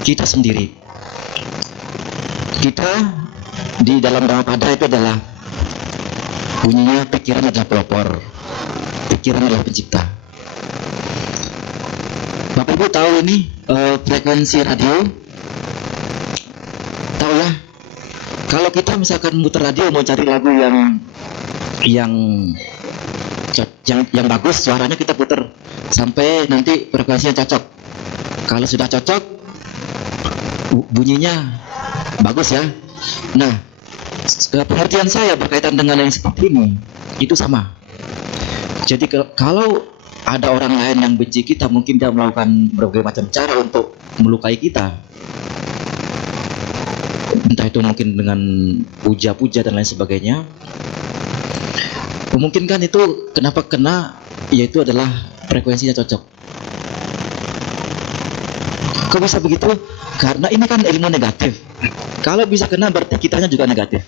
Kita sendiri. Kita di dalam Dhammapada itu adalah bunyinya pikiran adalah pelopor, pikiran adalah pencipta. Bapak Ibu tahu ini frekuensi radio? Tahu ya? Kalau kita misalkan muter radio mau cari lagu yang bagus, suaranya kita puter sampai nanti frekuensinya cocok. Kalau sudah cocok, bunyinya bagus ya. Nah, pengertian saya berkaitan dengan yang seperti ini itu sama. Jadi kalau ada orang lain yang benci kita, mungkin dia melakukan berbagai macam cara untuk melukai kita. Entah itu mungkin dengan puja-puja dan lain sebagainya. Memungkinkan itu kenapa kena, yaitu adalah frekuensinya cocok. Kok bisa begitu? Karena ini kan ilmu negatif. Kalau bisa kena berarti kitanya juga negatif.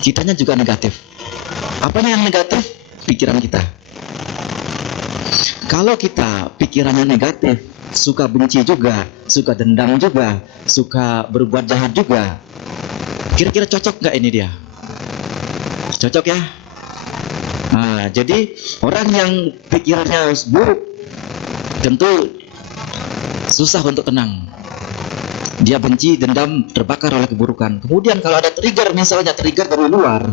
Kitanya juga negatif. Apanya yang negatif? Pikiran kita. Kalau kita pikirannya negatif, suka benci juga, suka dendam juga, suka berbuat jahat juga, kira-kira cocok nggak ini dia? Cocok ya? Nah, jadi orang yang pikirannya buruk tentu susah untuk tenang. Dia benci, dendam, terbakar oleh keburukan. Kemudian kalau ada trigger, misalnya trigger dari luar,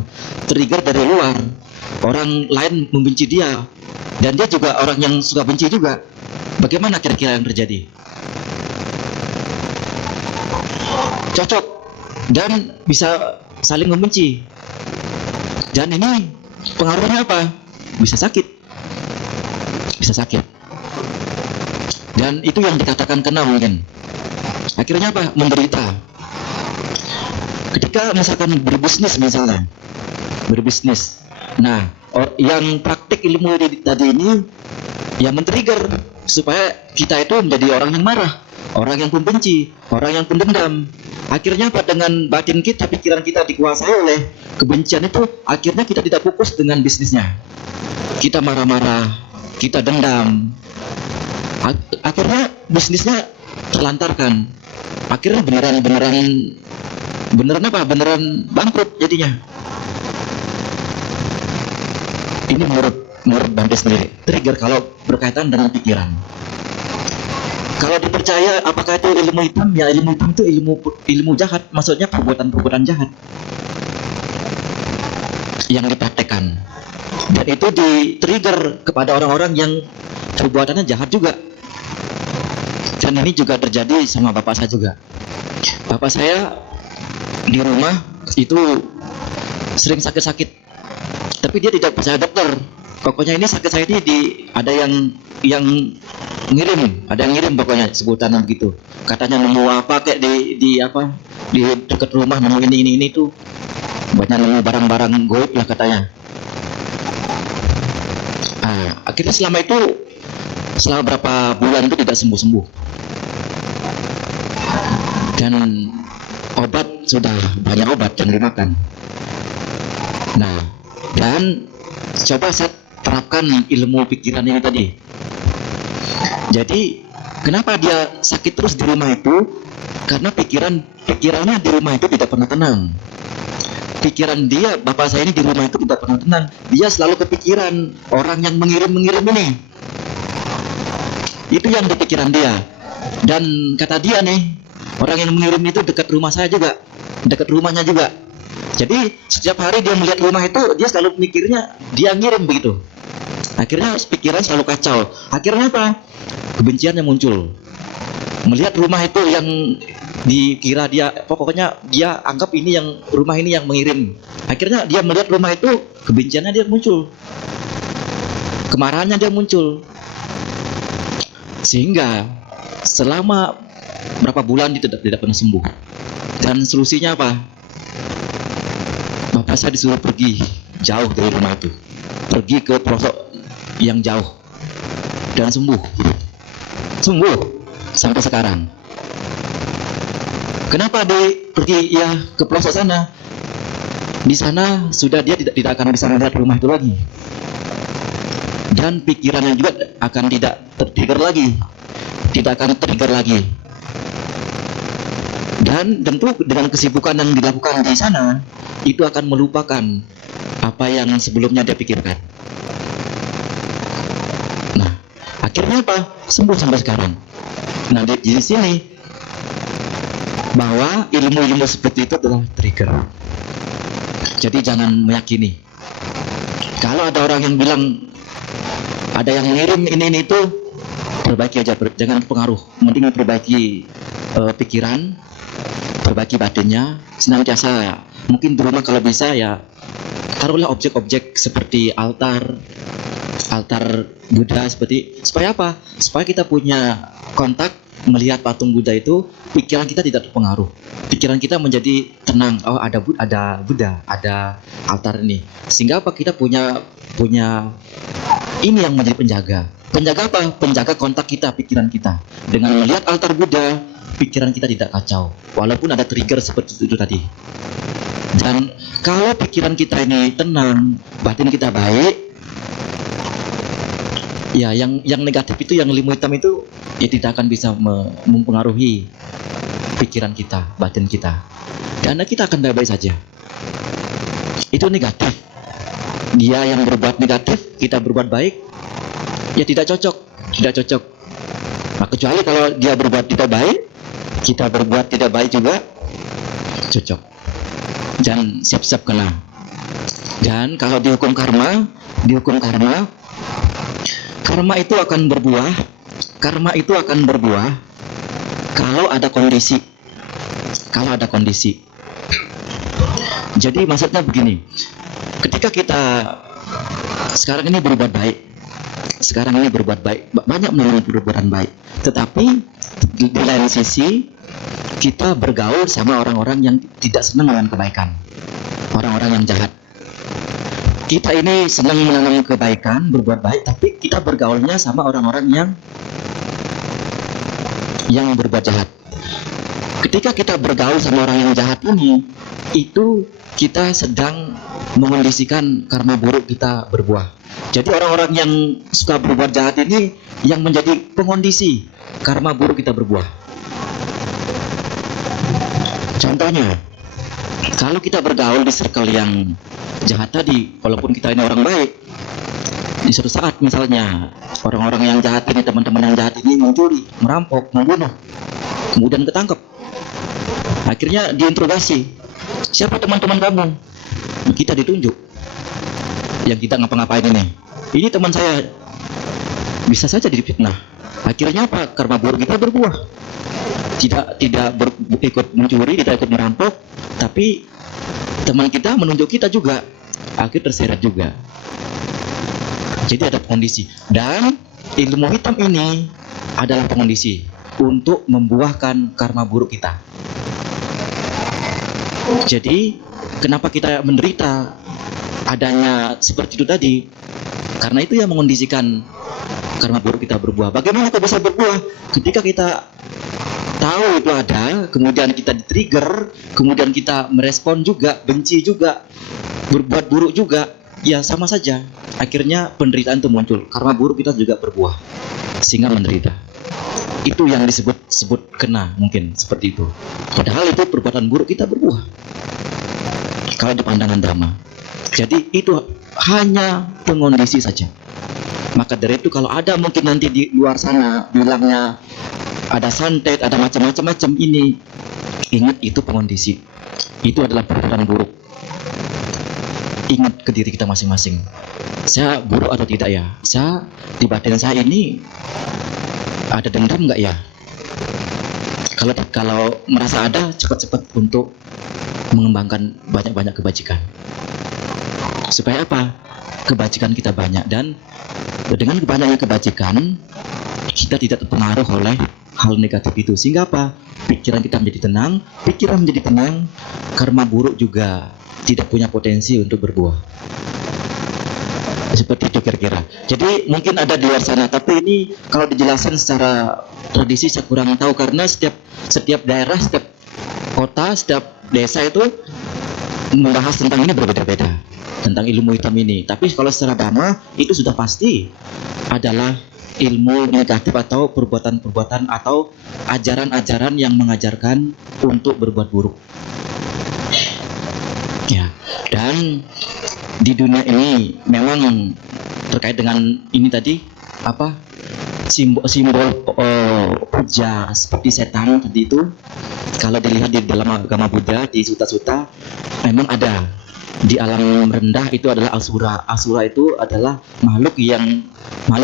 orang lain membenci dia, dan dia juga orang yang suka benci juga, bagaimana kira-kira yang terjadi? Cocok dan bisa saling membenci. Dan ini pengaruhnya apa? Bisa sakit. Dan itu yang dikatakan kena mungkin. Akhirnya apa? Menderita. Ketika misalkan berbisnis misalnya, nah, yang praktik ilmu tadi ini yang men-trigger supaya kita itu menjadi orang yang marah, orang yang pembenci, orang yang pendendam. Akhirnya apa? Dengan batin kita, pikiran kita dikuasai oleh kebencian itu, akhirnya kita tidak fokus dengan bisnisnya. Kita marah-marah, kita dendam. Akhirnya bisnisnya terlantarkan. Akhirnya beneran bangkrut jadinya. Ini menurut Bante sendiri, trigger kalau berkaitan dengan pikiran. Kalau dipercaya apakah itu ilmu hitam? Ya, ilmu hitam itu ilmu jahat, maksudnya perbuatan jahat yang dipraktekkan. Dan itu di-trigger kepada orang-orang yang perbuatannya jahat juga. Dan ini juga terjadi sama bapak saya juga. Bapak saya di rumah itu sering sakit-sakit, tapi dia tidak percaya dokter. Pokoknya ini sakit saya ini ada yang ngirim pokoknya sebutan begitu. Katanya nemu apa kayak di dekat rumah, nemu ini tuh banyak, nemu barang-barang goib lah katanya. Akhirnya selama berapa bulan itu tidak sembuh-sembuh. Dan obat sudah banyak obat yang dimakan. Nah, dan coba saya terapkan ilmu pikiran ini tadi. Jadi kenapa dia sakit terus di rumah itu? Karena pikirannya di rumah itu tidak pernah tenang. Pikiran dia, bapak saya ini di rumah itu tidak pernah tenang. Dia selalu kepikiran orang yang mengirim ini. Itu yang di pikiran dia. Dan kata dia nih, orang yang mengirim itu dekat rumah saya juga, dekat rumahnya juga. Jadi setiap hari dia melihat rumah itu, dia selalu mikirnya dia ngirim begitu. Akhirnya pikiran selalu kacau. Akhirnya apa? Kebenciannya muncul. Melihat rumah itu yang dikira dia, pokoknya dia anggap ini yang rumah ini yang mengirim. Akhirnya dia melihat rumah itu, kebenciannya dia muncul, kemarahannya dia muncul. Sehingga selama berapa bulan dia tidak pernah sembuh. Dan solusinya apa? Bapak saya disuruh pergi jauh dari rumah itu, pergi ke pelosok yang jauh, dan sembuh sampai sekarang. Kenapa dia pergi ya ke pelosok sana? Di sana sudah dia tidak akan bisa melihat rumah itu lagi, dan pikirannya juga akan tidak tertrigger lagi, tidak akan trigger lagi. Dan tentu dengan kesibukan yang dilakukan di sana, itu akan melupakan apa yang sebelumnya dia pikirkan. Nah, akhirnya apa? Sembuh sampai sekarang. Nah, di sini bahwa ilmu-ilmu seperti itu adalah trigger. Jadi jangan meyakini. Kalau ada orang yang bilang ada yang ngirim ini itu, perbaiki aja, jangan pengaruh. Mending perbaiki pikiran, perbaiki batinnya, senantiasa. Mungkin di rumah kalau bisa ya taruhlah objek-objek seperti altar Buddha, supaya apa? Supaya kita punya kontak melihat patung Buddha itu, pikiran kita tidak terpengaruh. Pikiran kita menjadi tenang. Oh, ada Buddha, ada altar ini. Sehingga apa? Kita punya ini yang menjadi penjaga. Penjaga apa? Penjaga kontak kita, pikiran kita. Dengan melihat altar Buddha, pikiran kita tidak kacau. Walaupun ada trigger seperti itu tadi. Dan kalau pikiran kita ini tenang, batin kita baik, ya yang negatif itu, yang ilmu hitam itu, ya tidak akan bisa mempengaruhi pikiran kita, batin kita. Karena kita akan baik-baik saja. Itu negatif. Dia yang berbuat negatif, kita berbuat baik, ya tidak cocok. Nah, kecuali kalau dia berbuat tidak baik, kita berbuat tidak baik juga, cocok. Dan siap-siap kena. Dan kalau dihukum karma itu akan berbuah. Karma itu akan berbuah kalau ada kondisi. Jadi maksudnya begini, ketika kita sekarang ini berbuat baik, banyak melakukan perbuatan baik, tetapi di lain sisi kita bergaul sama orang-orang yang tidak senang dengan kebaikan, orang-orang yang jahat. Kita ini senang menanam kebaikan, berbuat baik, tapi kita bergaulnya sama orang-orang yang berbuat jahat. Ketika kita bergaul sama orang yang jahat ini, itu kita sedang mengondisikan karma buruk kita berbuah. Jadi orang-orang yang suka berbuat jahat ini yang menjadi pengondisi karma buruk kita berbuah. Contohnya, kalau kita bergaul di circle yang jahat tadi, walaupun kita ini orang baik, di suatu saat misalnya orang-orang yang jahat ini, teman-teman yang jahat ini mencuri, merampok, membunuh, kemudian ketangkep. Akhirnya diinterogasi, siapa teman-teman kamu? Kita ditunjuk yang kita ngapa-ngapain ini teman saya, bisa saja difitnah. Akhirnya apa? Karma buruk kita berbuah. Tidak ikut mencuri, tidak ikut merampok, tapi teman kita menunjuk kita juga, akhir terseret juga. Jadi ada kondisi, dan ilmu hitam ini adalah kondisi untuk membuahkan karma buruk kita. Jadi kenapa kita menderita adanya seperti itu tadi? Karena itu yang mengondisikan karma buruk kita berbuah. Bagaimana kok bisa berbuah? Ketika kita tahu itu ada, kemudian kita di-trigger, kemudian kita merespon juga, benci juga, berbuat buruk juga, ya sama saja. Akhirnya penderitaan itu muncul. Karma buruk kita juga berbuah, sehingga menderita. Itu yang disebut kena, mungkin seperti itu. Padahal itu perbuatan buruk kita berbuah kalau di pandangan Dhamma. Jadi itu hanya pengondisi saja. Maka dari itu kalau ada mungkin nanti di luar sana bilangnya ada santet, ada macam-macam ini, ingat itu pengondisi. Itu adalah perbuatan buruk. Ingat ke diri kita masing-masing. Saya buruk atau tidak ya? Saya di batin saya ini ada dendam nggak ya? Kalau merasa ada, cepat-cepat untuk mengembangkan banyak-banyak kebajikan. Supaya apa? Kebajikan kita banyak, dan dengan banyaknya kebajikan kita tidak terpengaruh oleh hal negatif itu. Sehingga apa? Pikiran kita menjadi tenang. Pikiran menjadi tenang, karma buruk juga tidak punya potensi untuk berbuah. Seperti itu kira-kira. Jadi mungkin ada di luar sana, tapi ini kalau dijelaskan secara tradisi saya kurang tahu, karena setiap daerah, setiap kota, setiap desa itu membahas tentang ini berbeda-beda, tentang ilmu hitam ini. Tapi kalau secara agama itu sudah pasti adalah ilmu negatif atau perbuatan-perbuatan atau ajaran-ajaran yang mengajarkan untuk berbuat buruk. Ya, dan di dunia ini memang terkait dengan ini tadi apa simbol puja seperti setan tadi itu, kalau dilihat di dalam agama Buddha di suta-suta memang ada. Di alam rendah itu adalah asura. Asura itu adalah makhluk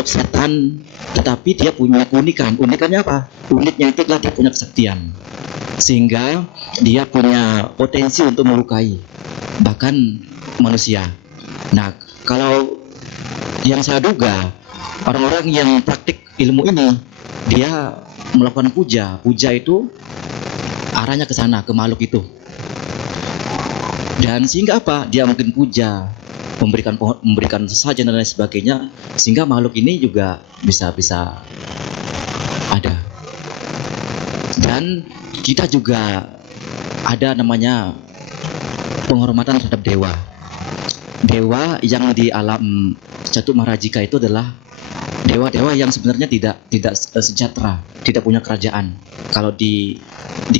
setan, tetapi dia punya keunikan. Unikannya apa? Uniknya itu adalah dia punya kesaktian, sehingga dia punya potensi untuk melukai bahkan manusia. Nah, kalau yang saya duga orang-orang yang praktik ilmu ini dia melakukan puja. Puja itu arahnya ke sana, ke makhluk itu. Dan sehingga apa? Dia mungkin puja, memberikan sesajen dan lain sebagainya, sehingga makhluk ini juga bisa ada. Dan kita juga ada namanya penghormatan terhadap dewa. Dewa yang di alam Catur Marajika itu adalah dewa-dewa yang sebenarnya tidak sejahtera, tidak punya kerajaan kalau di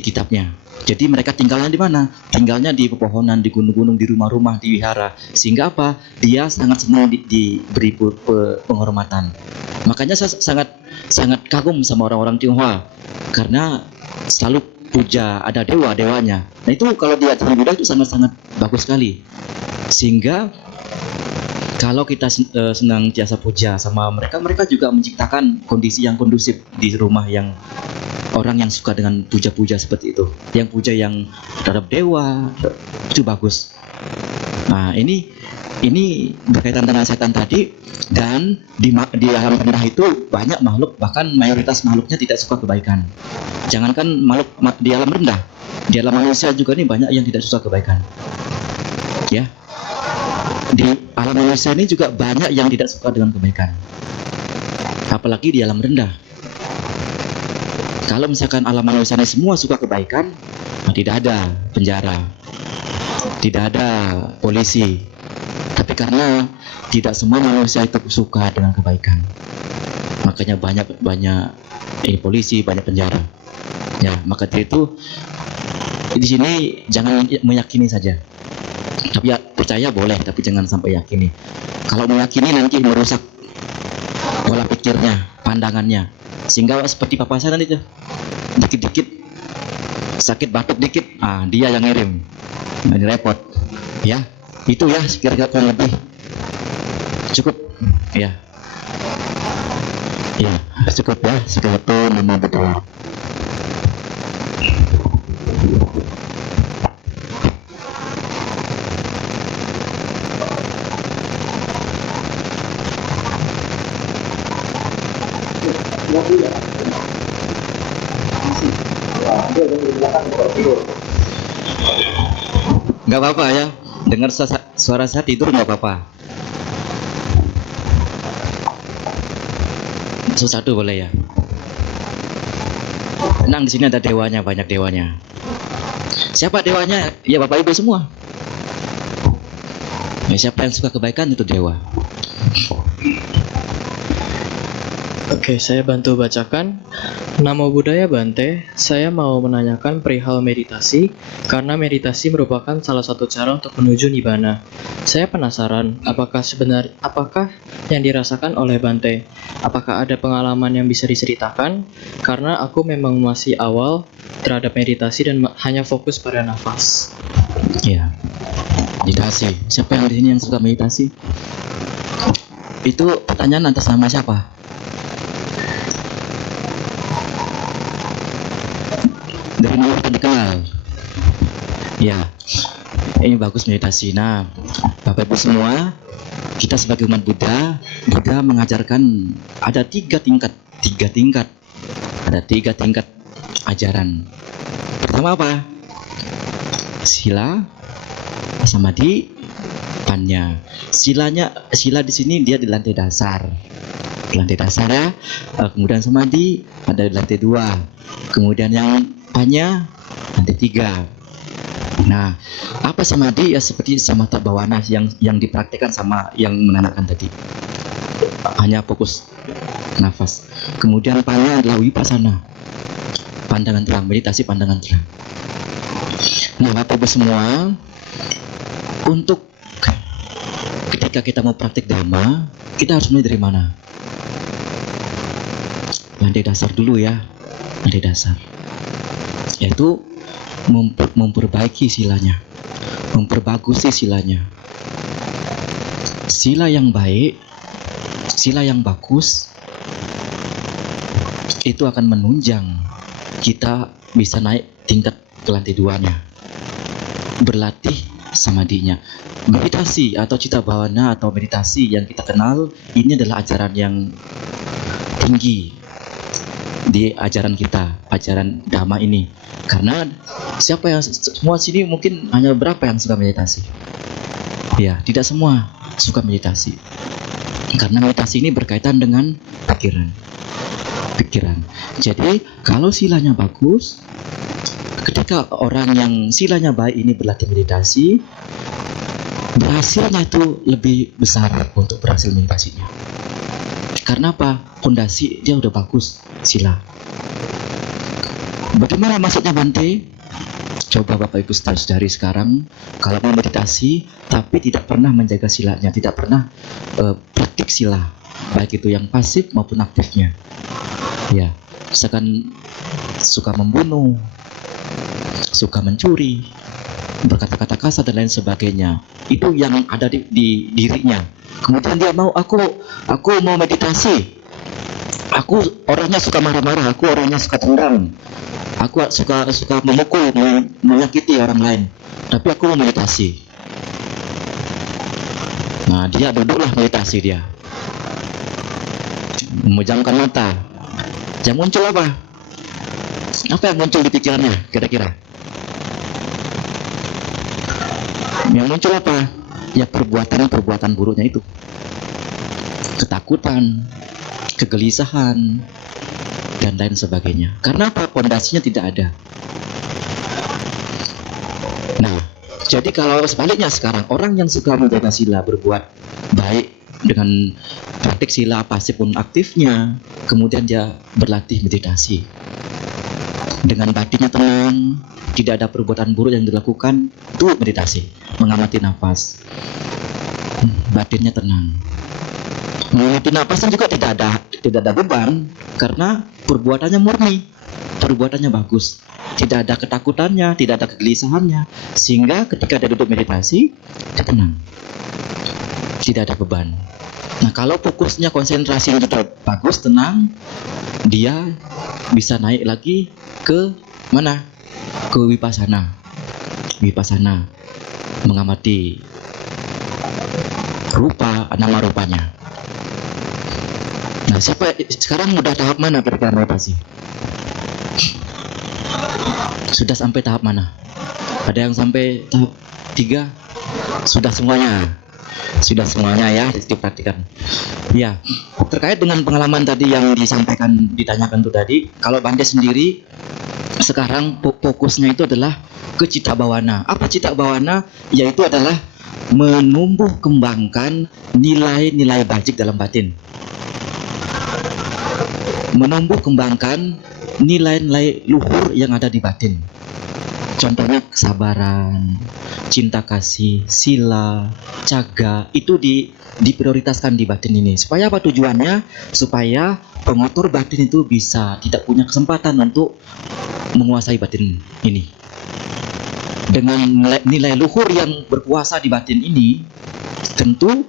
kitabnya. Jadi mereka tinggalnya di mana? Tinggalnya di pepohonan, di gunung-gunung, di rumah-rumah, di wihara. Sehingga apa? Dia sangat senang diberi penghormatan. Makanya saya sangat kagum sama orang-orang Tionghoa karena selalu puja ada dewa-dewanya. Nah itu kalau di ajaran Buddha itu sangat-sangat bagus sekali. Sehingga kalau kita senantiasa puja sama mereka, mereka juga menciptakan kondisi yang kondusif di rumah yang orang yang suka dengan puja-puja seperti itu, yang puja yang terhadap dewa itu bagus. Nah ini berkaitan dengan setan tadi. Dan di alam rendah itu banyak makhluk, bahkan mayoritas makhluknya tidak suka kebaikan. Jangankan makhluk di alam rendah, di alam manusia juga nih banyak yang tidak suka kebaikan. Ya, di alam manusia ini juga banyak yang tidak suka dengan kebaikan, apalagi di alam rendah. Kalau misalkan alam manusia ini semua suka kebaikan, tidak ada penjara, tidak ada polisi. Tapi karena tidak semua manusia itu suka dengan kebaikan, makanya banyak polisi, banyak penjara. Ya, maka dari itu di sini jangan meyakini saja. Tapi ya, percaya boleh, tapi jangan sampai yakini. Kalau meyakini nanti merusak pola pikirnya, pandangannya. Sehingga seperti papasan itu, dikit-dikit sakit batuk dikit, dia yang ngirim. Nah, ini repot. Ya, itu ya kira-kira kurang lebih cukup. Ya, cukup ya. Sekian itu nama betul. Nggak apa-apa ya, dengar suara saya tidur nggak apa-apa. Satu boleh ya. Tenang, di sini ada dewanya, banyak dewanya. Siapa dewanya? Ya Bapak Ibu semua. Ya, siapa yang suka kebaikan itu dewa. Oke, saya bantu bacakan. Namo Buddhaya Bante, saya mau menanyakan perihal meditasi, karena meditasi merupakan salah satu cara untuk menuju Nibbana. Saya penasaran, apakah yang dirasakan oleh Bante? Apakah ada pengalaman yang bisa diceritakan? Karena aku memang masih awal terhadap meditasi dan hanya fokus pada nafas. Ya, meditasi. Siapa yang di sini yang suka meditasi? Itu pertanyaan atas nama siapa? Dari mana kita dikenal? Ya, ini bagus meditasi. Nah, Bapak Ibu semua, kita sebagai umat Buddha mengajarkan ada tiga tingkat ajaran. Pertama apa? Sila, samadhi, panya. Sila di sini dia di lantai dasar. Ya. Kemudian samadhi ada di lantai 2. Kemudian yang panya lantai 3. Nah, apa samadhi? Ya seperti samatha bhavana yang dipraktikkan sama yang menanyakan tadi. Hanya fokus nafas. Kemudian panya adalah vipassana, pandangan terang, meditasi pandangan terang. Nah, Bapak Ibu semua, untuk ketika kita mau praktik dhamma, kita harus mulai dari mana? Lantai dasar dulu ya, lantai dasar. Yaitu memperbaiki silanya, memperbagusi silanya. Sila yang baik, sila yang bagus, itu akan menunjang kita bisa naik tingkat ke lantai 2-nya. Berlatih samadhinya. Meditasi atau citta bhavana atau meditasi yang kita kenal, ini adalah ajaran yang tinggi di ajaran kita, ajaran dhamma ini. Karena siapa yang semua sini mungkin hanya berapa yang suka meditasi? Ya, tidak semua suka meditasi. Karena meditasi ini berkaitan dengan pikiran. Jadi, kalau silanya bagus, ketika orang yang silanya baik ini berlatih meditasi, berhasilnya itu lebih besar untuk berhasil meditasinya. Karena apa? Pondasi dia udah bagus, sila. Bagaimana maksudnya Bante? Coba Bapak Ibu saudari sekarang, kalau mau meditasi tapi tidak pernah menjaga silanya, tidak pernah praktik sila, baik itu yang pasif maupun aktifnya. Ya, misalkan suka membunuh, suka mencuri, berkata-kata kasar dan lain sebagainya, itu yang ada di dirinya. Kemudian dia mau, aku mau meditasi, aku orangnya suka marah-marah, aku orangnya suka tendang, aku suka memukul, menyakiti orang lain, tapi aku mau meditasi. Nah, dia duduklah meditasi dia, memejamkan mata. Yang muncul apa? Apa yang muncul di pikirannya kira-kira? Yang muncul apa? Ya perbuatan buruknya itu. Ketakutan, kegelisahan, dan lain sebagainya. Karena apa? Pondasinya tidak ada. Nah, jadi kalau sebaliknya sekarang, orang yang suka menjaga sila, berbuat baik dengan praktik sila pasif pun aktifnya, kemudian dia berlatih meditasi. Dengan batinnya tenang, tidak ada perbuatan buruk yang dilakukan, itu meditasi, mengamati nafas. Batinnya tenang. Mengamati nafasnya juga tidak ada beban, karena perbuatannya murni, perbuatannya bagus, tidak ada ketakutannya, tidak ada kegelisahannya, sehingga ketika dia duduk meditasi, dia tenang, tidak ada beban. Nah, kalau fokusnya konsentrasi juga bagus, tenang, dia bisa naik lagi ke mana? Ke vipassana. Vipassana, mengamati rupa, nama rupanya. Nah, siapa sekarang udah tahap mana kira-kira meditasi? Sudah sampai tahap mana? Ada yang sampai tahap 3? Sudah semuanya? Sudah semuanya ya, dipraktikan. Ya, terkait dengan pengalaman tadi yang ditanyakan itu tadi, kalau Bante sendiri sekarang fokusnya itu adalah ke citta bhavana. Apa citta bhavana? Yaitu adalah menumbuh kembangkan nilai-nilai bajik dalam batin. Menumbuh kembangkan nilai-nilai luhur yang ada di batin. Contohnya kesabaran, cinta kasih, sila, caga, itu diprioritaskan di batin ini. Supaya apa tujuannya? Supaya pengotor batin itu bisa tidak punya kesempatan untuk menguasai batin ini. Dengan nilai luhur yang berkuasa di batin ini, tentu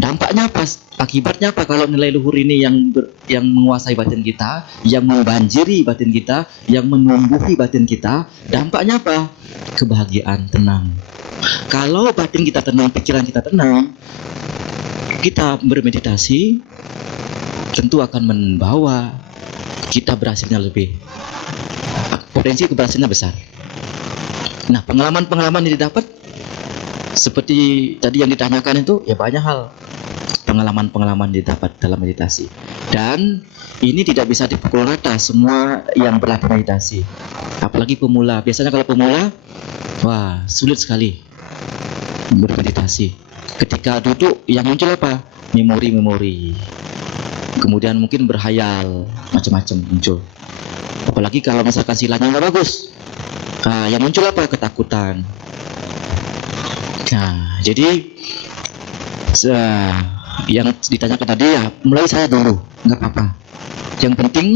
dampaknya apa? Akibatnya apa kalau nilai luhur ini yang menguasai batin kita, yang membanjiri batin kita, yang menumbuhi batin kita, dampaknya apa? Kebahagiaan, tenang. Kalau batin kita tenang, pikiran kita tenang, kita bermeditasi, tentu akan membawa kita berhasilnya lebih, potensi keberhasilannya besar. Nah, pengalaman-pengalaman yang didapat seperti tadi yang ditanyakan itu, ya banyak hal pengalaman-pengalaman didapat dalam meditasi. Dan ini tidak bisa dipukul rata semua yang berlatih meditasi, apalagi pemula. Biasanya kalau pemula Wah, sulit sekali bermeditasi. Ketika duduk, yang muncul apa? Memori-memori. Kemudian mungkin berhayal, macam-macam muncul. Apalagi kalau misalkan silanya nggak bagus. Nah, yang muncul apa? Ketakutan. Nah, jadi yang ditanyakan tadi ya, mulai saya dulu, nggak apa-apa. Yang penting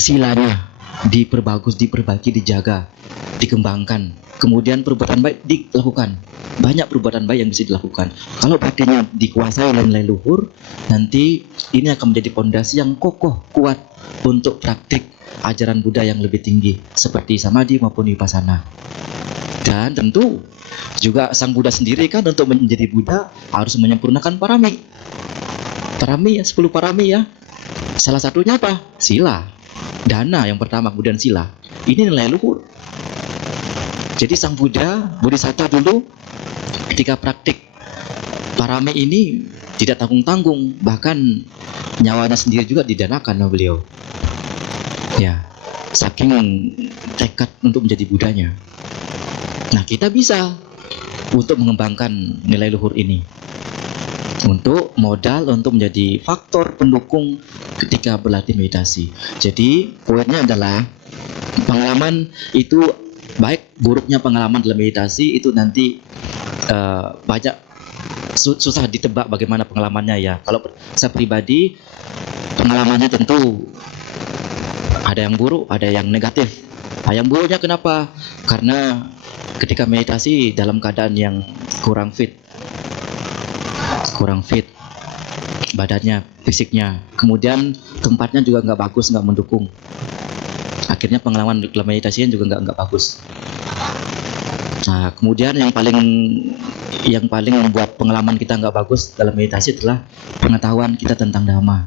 silanya diperbagus, diperbaiki, dijaga, dikembangkan. Kemudian perbuatan baik dilakukan. Banyak perbuatan baik yang bisa dilakukan. Kalau batinnya dikuasai oleh nilai luhur, nanti ini akan menjadi pondasi yang kokoh, kuat untuk praktik ajaran Buddha yang lebih tinggi, seperti samadhi maupun vipassana. Dan tentu juga sang Buddha sendiri kan untuk menjadi Buddha harus menyempurnakan parami. Parami ya, 10 parami ya. Salah satunya apa? Sila. Dana yang pertama, kemudian sila. Ini nilai luhur. Jadi sang Buddha, Bodhisatta dulu ketika praktik parami ini tidak tanggung-tanggung, bahkan nyawanya sendiri juga didanakan oleh beliau. Ya, saking tekad untuk menjadi Buddhanya. Nah, kita bisa untuk mengembangkan nilai luhur ini. Untuk modal untuk menjadi faktor pendukung ketika berlatih meditasi. Jadi, poinnya adalah pengalaman itu, baik buruknya pengalaman dalam meditasi itu nanti banyak susah ditebak bagaimana pengalamannya ya. Kalau saya pribadi, pengalamannya tentu ada yang buruk, ada yang negatif. Nah, yang buruknya kenapa? Karena ketika meditasi dalam keadaan yang kurang fit badannya, fisiknya, kemudian tempatnya juga nggak bagus, nggak mendukung. Akhirnya pengalaman dalam meditasinya juga nggak bagus. Nah, kemudian yang paling membuat pengalaman kita nggak bagus dalam meditasi adalah pengetahuan kita tentang Dhamma,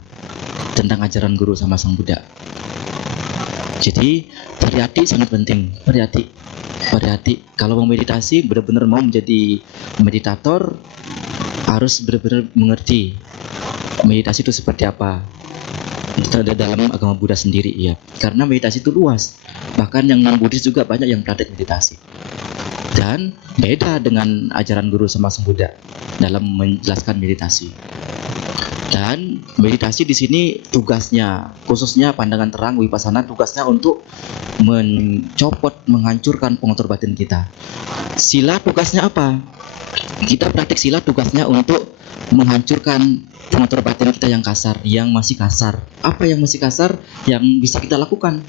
tentang ajaran guru sama sang Buddha. Jadi perhati sangat penting, perhati. Kalau mau meditasi, benar-benar mau menjadi meditator, harus benar-benar mengerti meditasi itu seperti apa. Itu ada dalam agama Buddha sendiri ya. Karena meditasi itu luas. Bahkan yang non-Buddhis juga banyak yang praktik meditasi. Dan beda dengan ajaran guru sama sang Buddha dalam menjelaskan meditasi. Dan meditasi di sini tugasnya, khususnya pandangan terang vipassana, tugasnya untuk mencopot, menghancurkan pengatur batin kita. Sila tugasnya apa? Kita praktik sila tugasnya untuk menghancurkan pengatur batin kita yang kasar, yang masih kasar. Apa yang masih kasar yang bisa kita lakukan?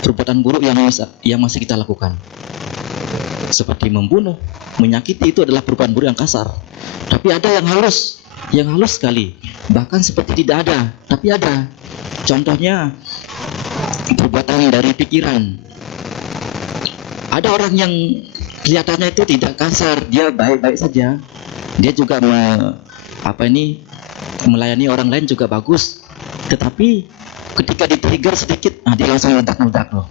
Perbuatan buruk yang masih kita lakukan. Seperti membunuh, menyakiti, itu adalah perbuatan buruk yang kasar. Tapi ada yang halus sekali, bahkan seperti tidak ada, tapi ada. Contohnya perbuatan dari pikiran. Ada orang yang kelihatannya itu tidak kasar, dia baik-baik saja. Dia juga melayani orang lain juga bagus. Tetapi ketika di-trigger sedikit, dia langsung meledak loh.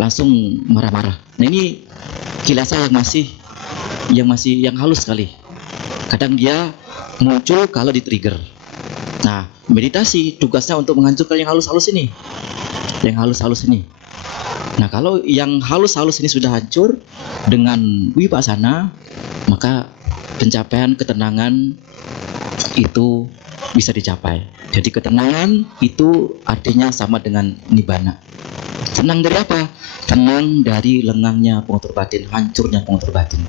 Langsung marah-marah. Nah, ini kilasa yang halus sekali. Kadang dia muncul kalau di-trigger. Nah, meditasi tugasnya untuk menghancurkan yang halus-halus ini. Nah, kalau yang halus-halus ini sudah hancur dengan vipassana, maka pencapaian ketenangan itu bisa dicapai. Jadi ketenangan itu artinya sama dengan nibbana. Tenang dari apa? Tenang dari lengangnya pengatur batin, hancurnya pengatur batin.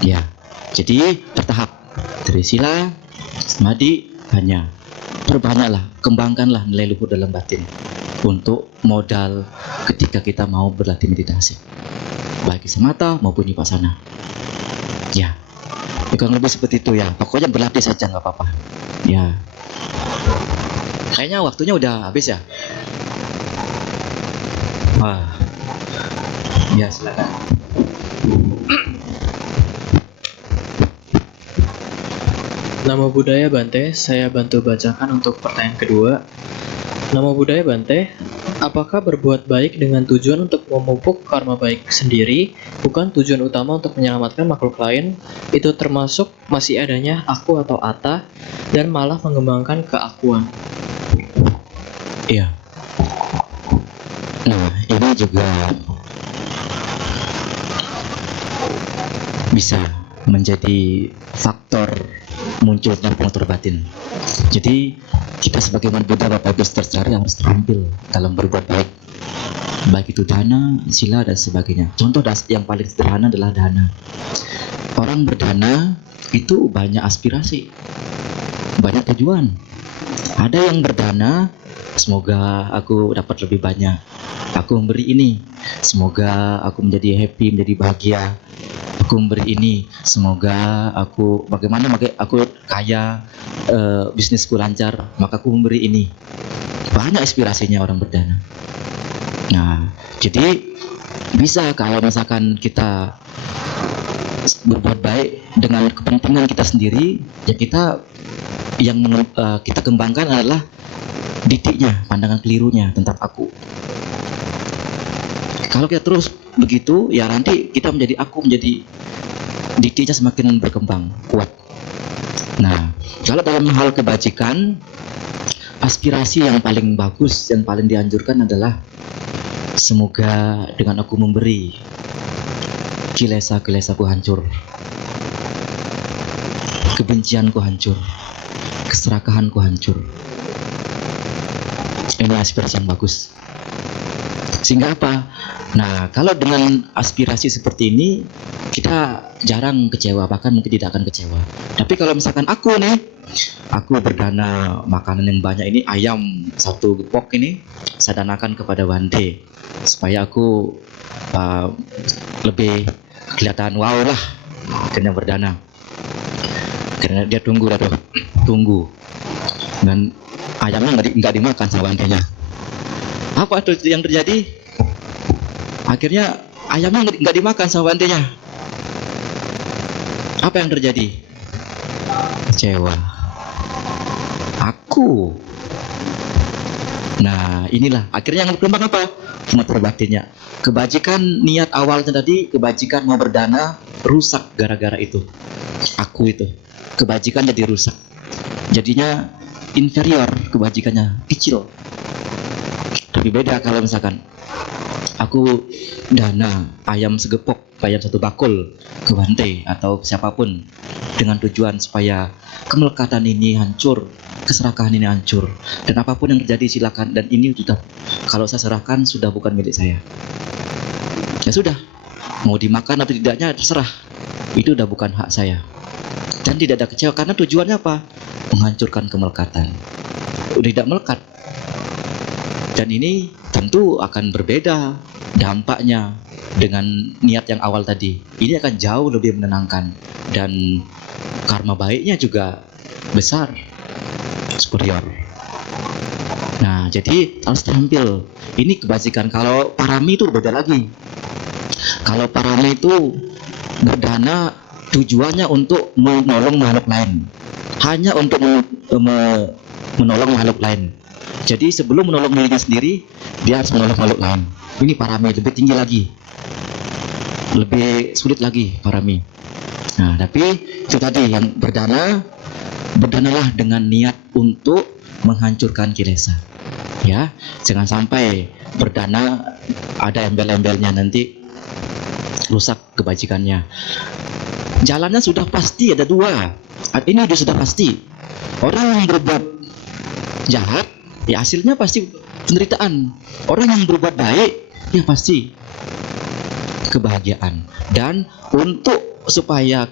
Ya, jadi bertahap dari sila, samadhi, hanya perbanyaklah, kembangkanlah nilai luhur dalam batin untuk modal ketika kita mau berlatih meditasi, baik samatha maupun vipassana. Ya, kurang lebih seperti itu ya. Pokoknya berlatih saja, nggak apa-apa. Ya, kayaknya waktunya udah habis ya. Wah, ya silakan. Namo Buddhaya Bante, saya bantu bacakan untuk pertanyaan kedua. Namo Buddhaya Bante, apakah berbuat baik dengan tujuan untuk memupuk karma baik sendiri, bukan tujuan utama untuk menyelamatkan makhluk lain, itu termasuk masih adanya aku atau atta, dan malah mengembangkan keakuan? Iya. Nah, ini juga bisa menjadi faktor munculnya pengatur batin. Jadi kita sebagai umat Buddha, Bapak Ibu saudara harus terampil dalam berbuat baik, baik itu dana, sila dan sebagainya. Contoh yang paling sederhana adalah dana. Orang berdana itu banyak aspirasi, banyak tujuan. Ada yang berdana, semoga aku dapat lebih banyak, aku memberi ini, semoga aku menjadi happy, menjadi bahagia. Aku memberi ini, semoga aku aku kaya, bisnisku lancar, maka aku memberi ini. Banyak aspirasinya orang berdana. Nah, jadi bisa kalau misalkan kita berbuat baik dengan kepentingan kita sendiri, ya kita kembangkan adalah ditiknya, pandangan kelirunya tentang aku. Kalau kita terus begitu, ya nanti kita menjadi aku, menjadi diktinya semakin berkembang, kuat. Nah, kalau dalam hal kebajikan, aspirasi yang paling bagus, yang paling dianjurkan adalah semoga dengan aku memberi, kilesa-kilesaku hancur, kebencianku hancur, keserakahanku hancur. Ini aspirasi yang bagus. Sehingga apa? Nah, kalau dengan aspirasi seperti ini, kita jarang kecewa, bahkan mungkin tidak akan kecewa. Tapi kalau misalkan aku berdana makanan yang banyak ini, ayam 1 gepok ini, saya danakan kepada Bante, supaya aku lebih kelihatan wow lah, kena berdana. Karena dia tunggu, dan ayamnya nggak dimakan sama Bantenya. Apa tuh yang terjadi? Akhirnya ayamnya nggak dimakan sama Bantenya. Apa yang terjadi? Kecewa. Aku. Nah, inilah akhirnya yang berkembang apa? Pengatur batinnya. Kebajikan niat awalnya tadi, kebajikan mau berdana, rusak gara-gara itu. Aku itu. Kebajikan jadi rusak. Jadinya inferior, kebajikannya kecil. Tapi beda kalau misalkan aku dana ayam segepok, ayam 1 bakul ke Bante atau siapapun dengan tujuan supaya kemelekatan ini hancur, keserakahan ini hancur, dan apapun yang terjadi silakan, dan ini sudah, kalau saya serahkan sudah bukan milik saya. Ya sudah, mau dimakan atau tidaknya terserah, itu udah bukan hak saya. Dan tidak ada kecewa karena tujuannya apa? Menghancurkan kemelekatan. Udah tidak melekat. Dan ini tentu akan berbeda dampaknya dengan niat yang awal tadi. Ini akan jauh lebih menenangkan, dan karma baiknya juga besar, superior. Nah, jadi harus terampil. Ini kebajikan. Kalau parami itu beda lagi. Kalau parami itu berdana tujuannya untuk menolong makhluk lain, hanya untuk menolong makhluk lain. Jadi sebelum menolong dirinya sendiri, dia harus menolong makhluk lain. Ini parami, lebih tinggi lagi, lebih sulit lagi parami. Nah, tapi itu tadi yang berdanalah dengan niat untuk menghancurkan kilesa. Ya, jangan sampai berdana ada embel-embelnya, nanti rusak kebajikannya. Jalannya sudah pasti ada 2. Ini sudah pasti. Orang yang berbuat jahat, ya hasilnya pasti penderitaan. Orang yang berbuat baik, ya pasti kebahagiaan. Dan untuk supaya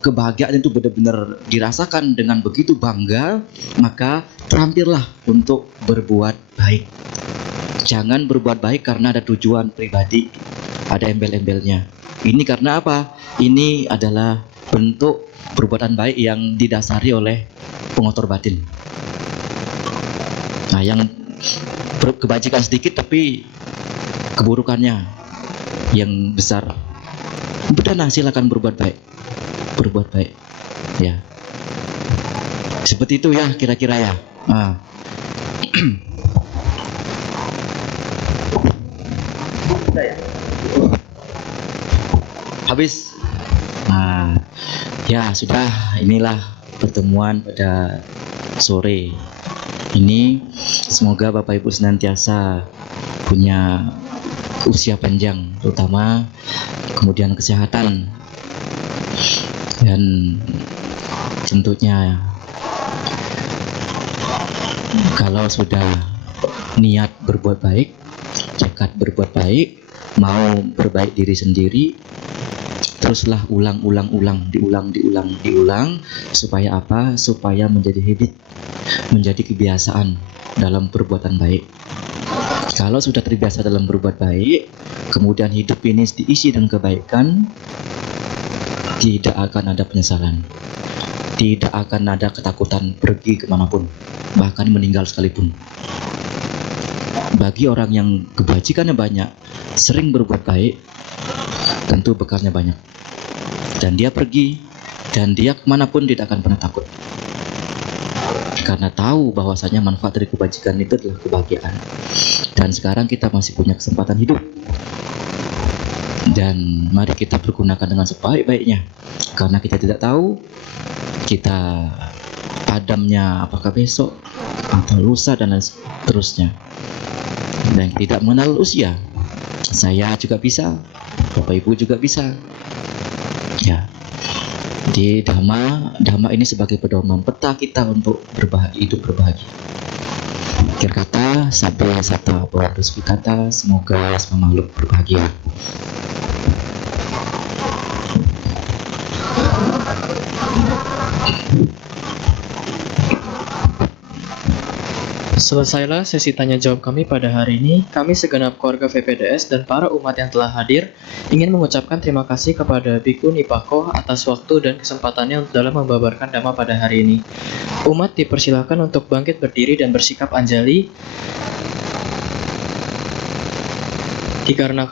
kebahagiaan itu benar-benar dirasakan dengan begitu bangga, maka terampillah untuk berbuat baik. Jangan berbuat baik karena ada tujuan pribadi, ada embel-embelnya. Ini karena apa? Ini adalah bentuk perbuatan baik yang didasari oleh pengotor batin. Nah, yang kebajikan sedikit tapi keburukannya yang besar. Berdana, silakan berbuat baik, ya. Seperti itu ya kira-kira ya. Nah. Habis. Nah, ya sudah, inilah pertemuan pada sore ini. Semoga Bapak Ibu senantiasa punya usia panjang, terutama kemudian kesehatan Dan tentunya kalau sudah niat berbuat baik, tekad berbuat baik, mau berbaik diri sendiri, teruslah ulang supaya apa? Supaya menjadi habit, menjadi kebiasaan dalam perbuatan baik. Kalau sudah terbiasa dalam berbuat baik, kemudian hidup ini diisi dengan kebaikan, tidak akan ada penyesalan, tidak akan ada ketakutan pergi kemanapun, bahkan meninggal sekalipun. Bagi orang yang kebajikannya banyak, sering berbuat baik, tentu bekalnya banyak, dan dia pergi, dan dia kemanapun tidak akan pernah takut, karena tahu bahwasanya manfaat dari kebajikan itu adalah kebahagiaan. Dan sekarang kita masih punya kesempatan hidup, dan mari kita pergunakan dengan sebaik-baiknya, karena kita tidak tahu kita padamnya apakah besok atau lusa dan seterusnya. Dan tidak mengenal usia, saya juga bisa, Bapak Ibu juga bisa, ya. Di Dhamma ini sebagai pedoman peta kita untuk hidup berbahagia. Akhir kata, sabda sata bawandus kata, semoga semua makhluk berbahagia. Selesailah sesi tanya jawab kami pada hari ini. Kami segenap keluarga VPDS dan para umat yang telah hadir ingin mengucapkan terima kasih kepada Biku Nipako atas waktu dan kesempatannya dalam membabarkan Dhamma pada hari ini. Umat dipersilakan untuk bangkit berdiri dan bersikap anjali dikarenakan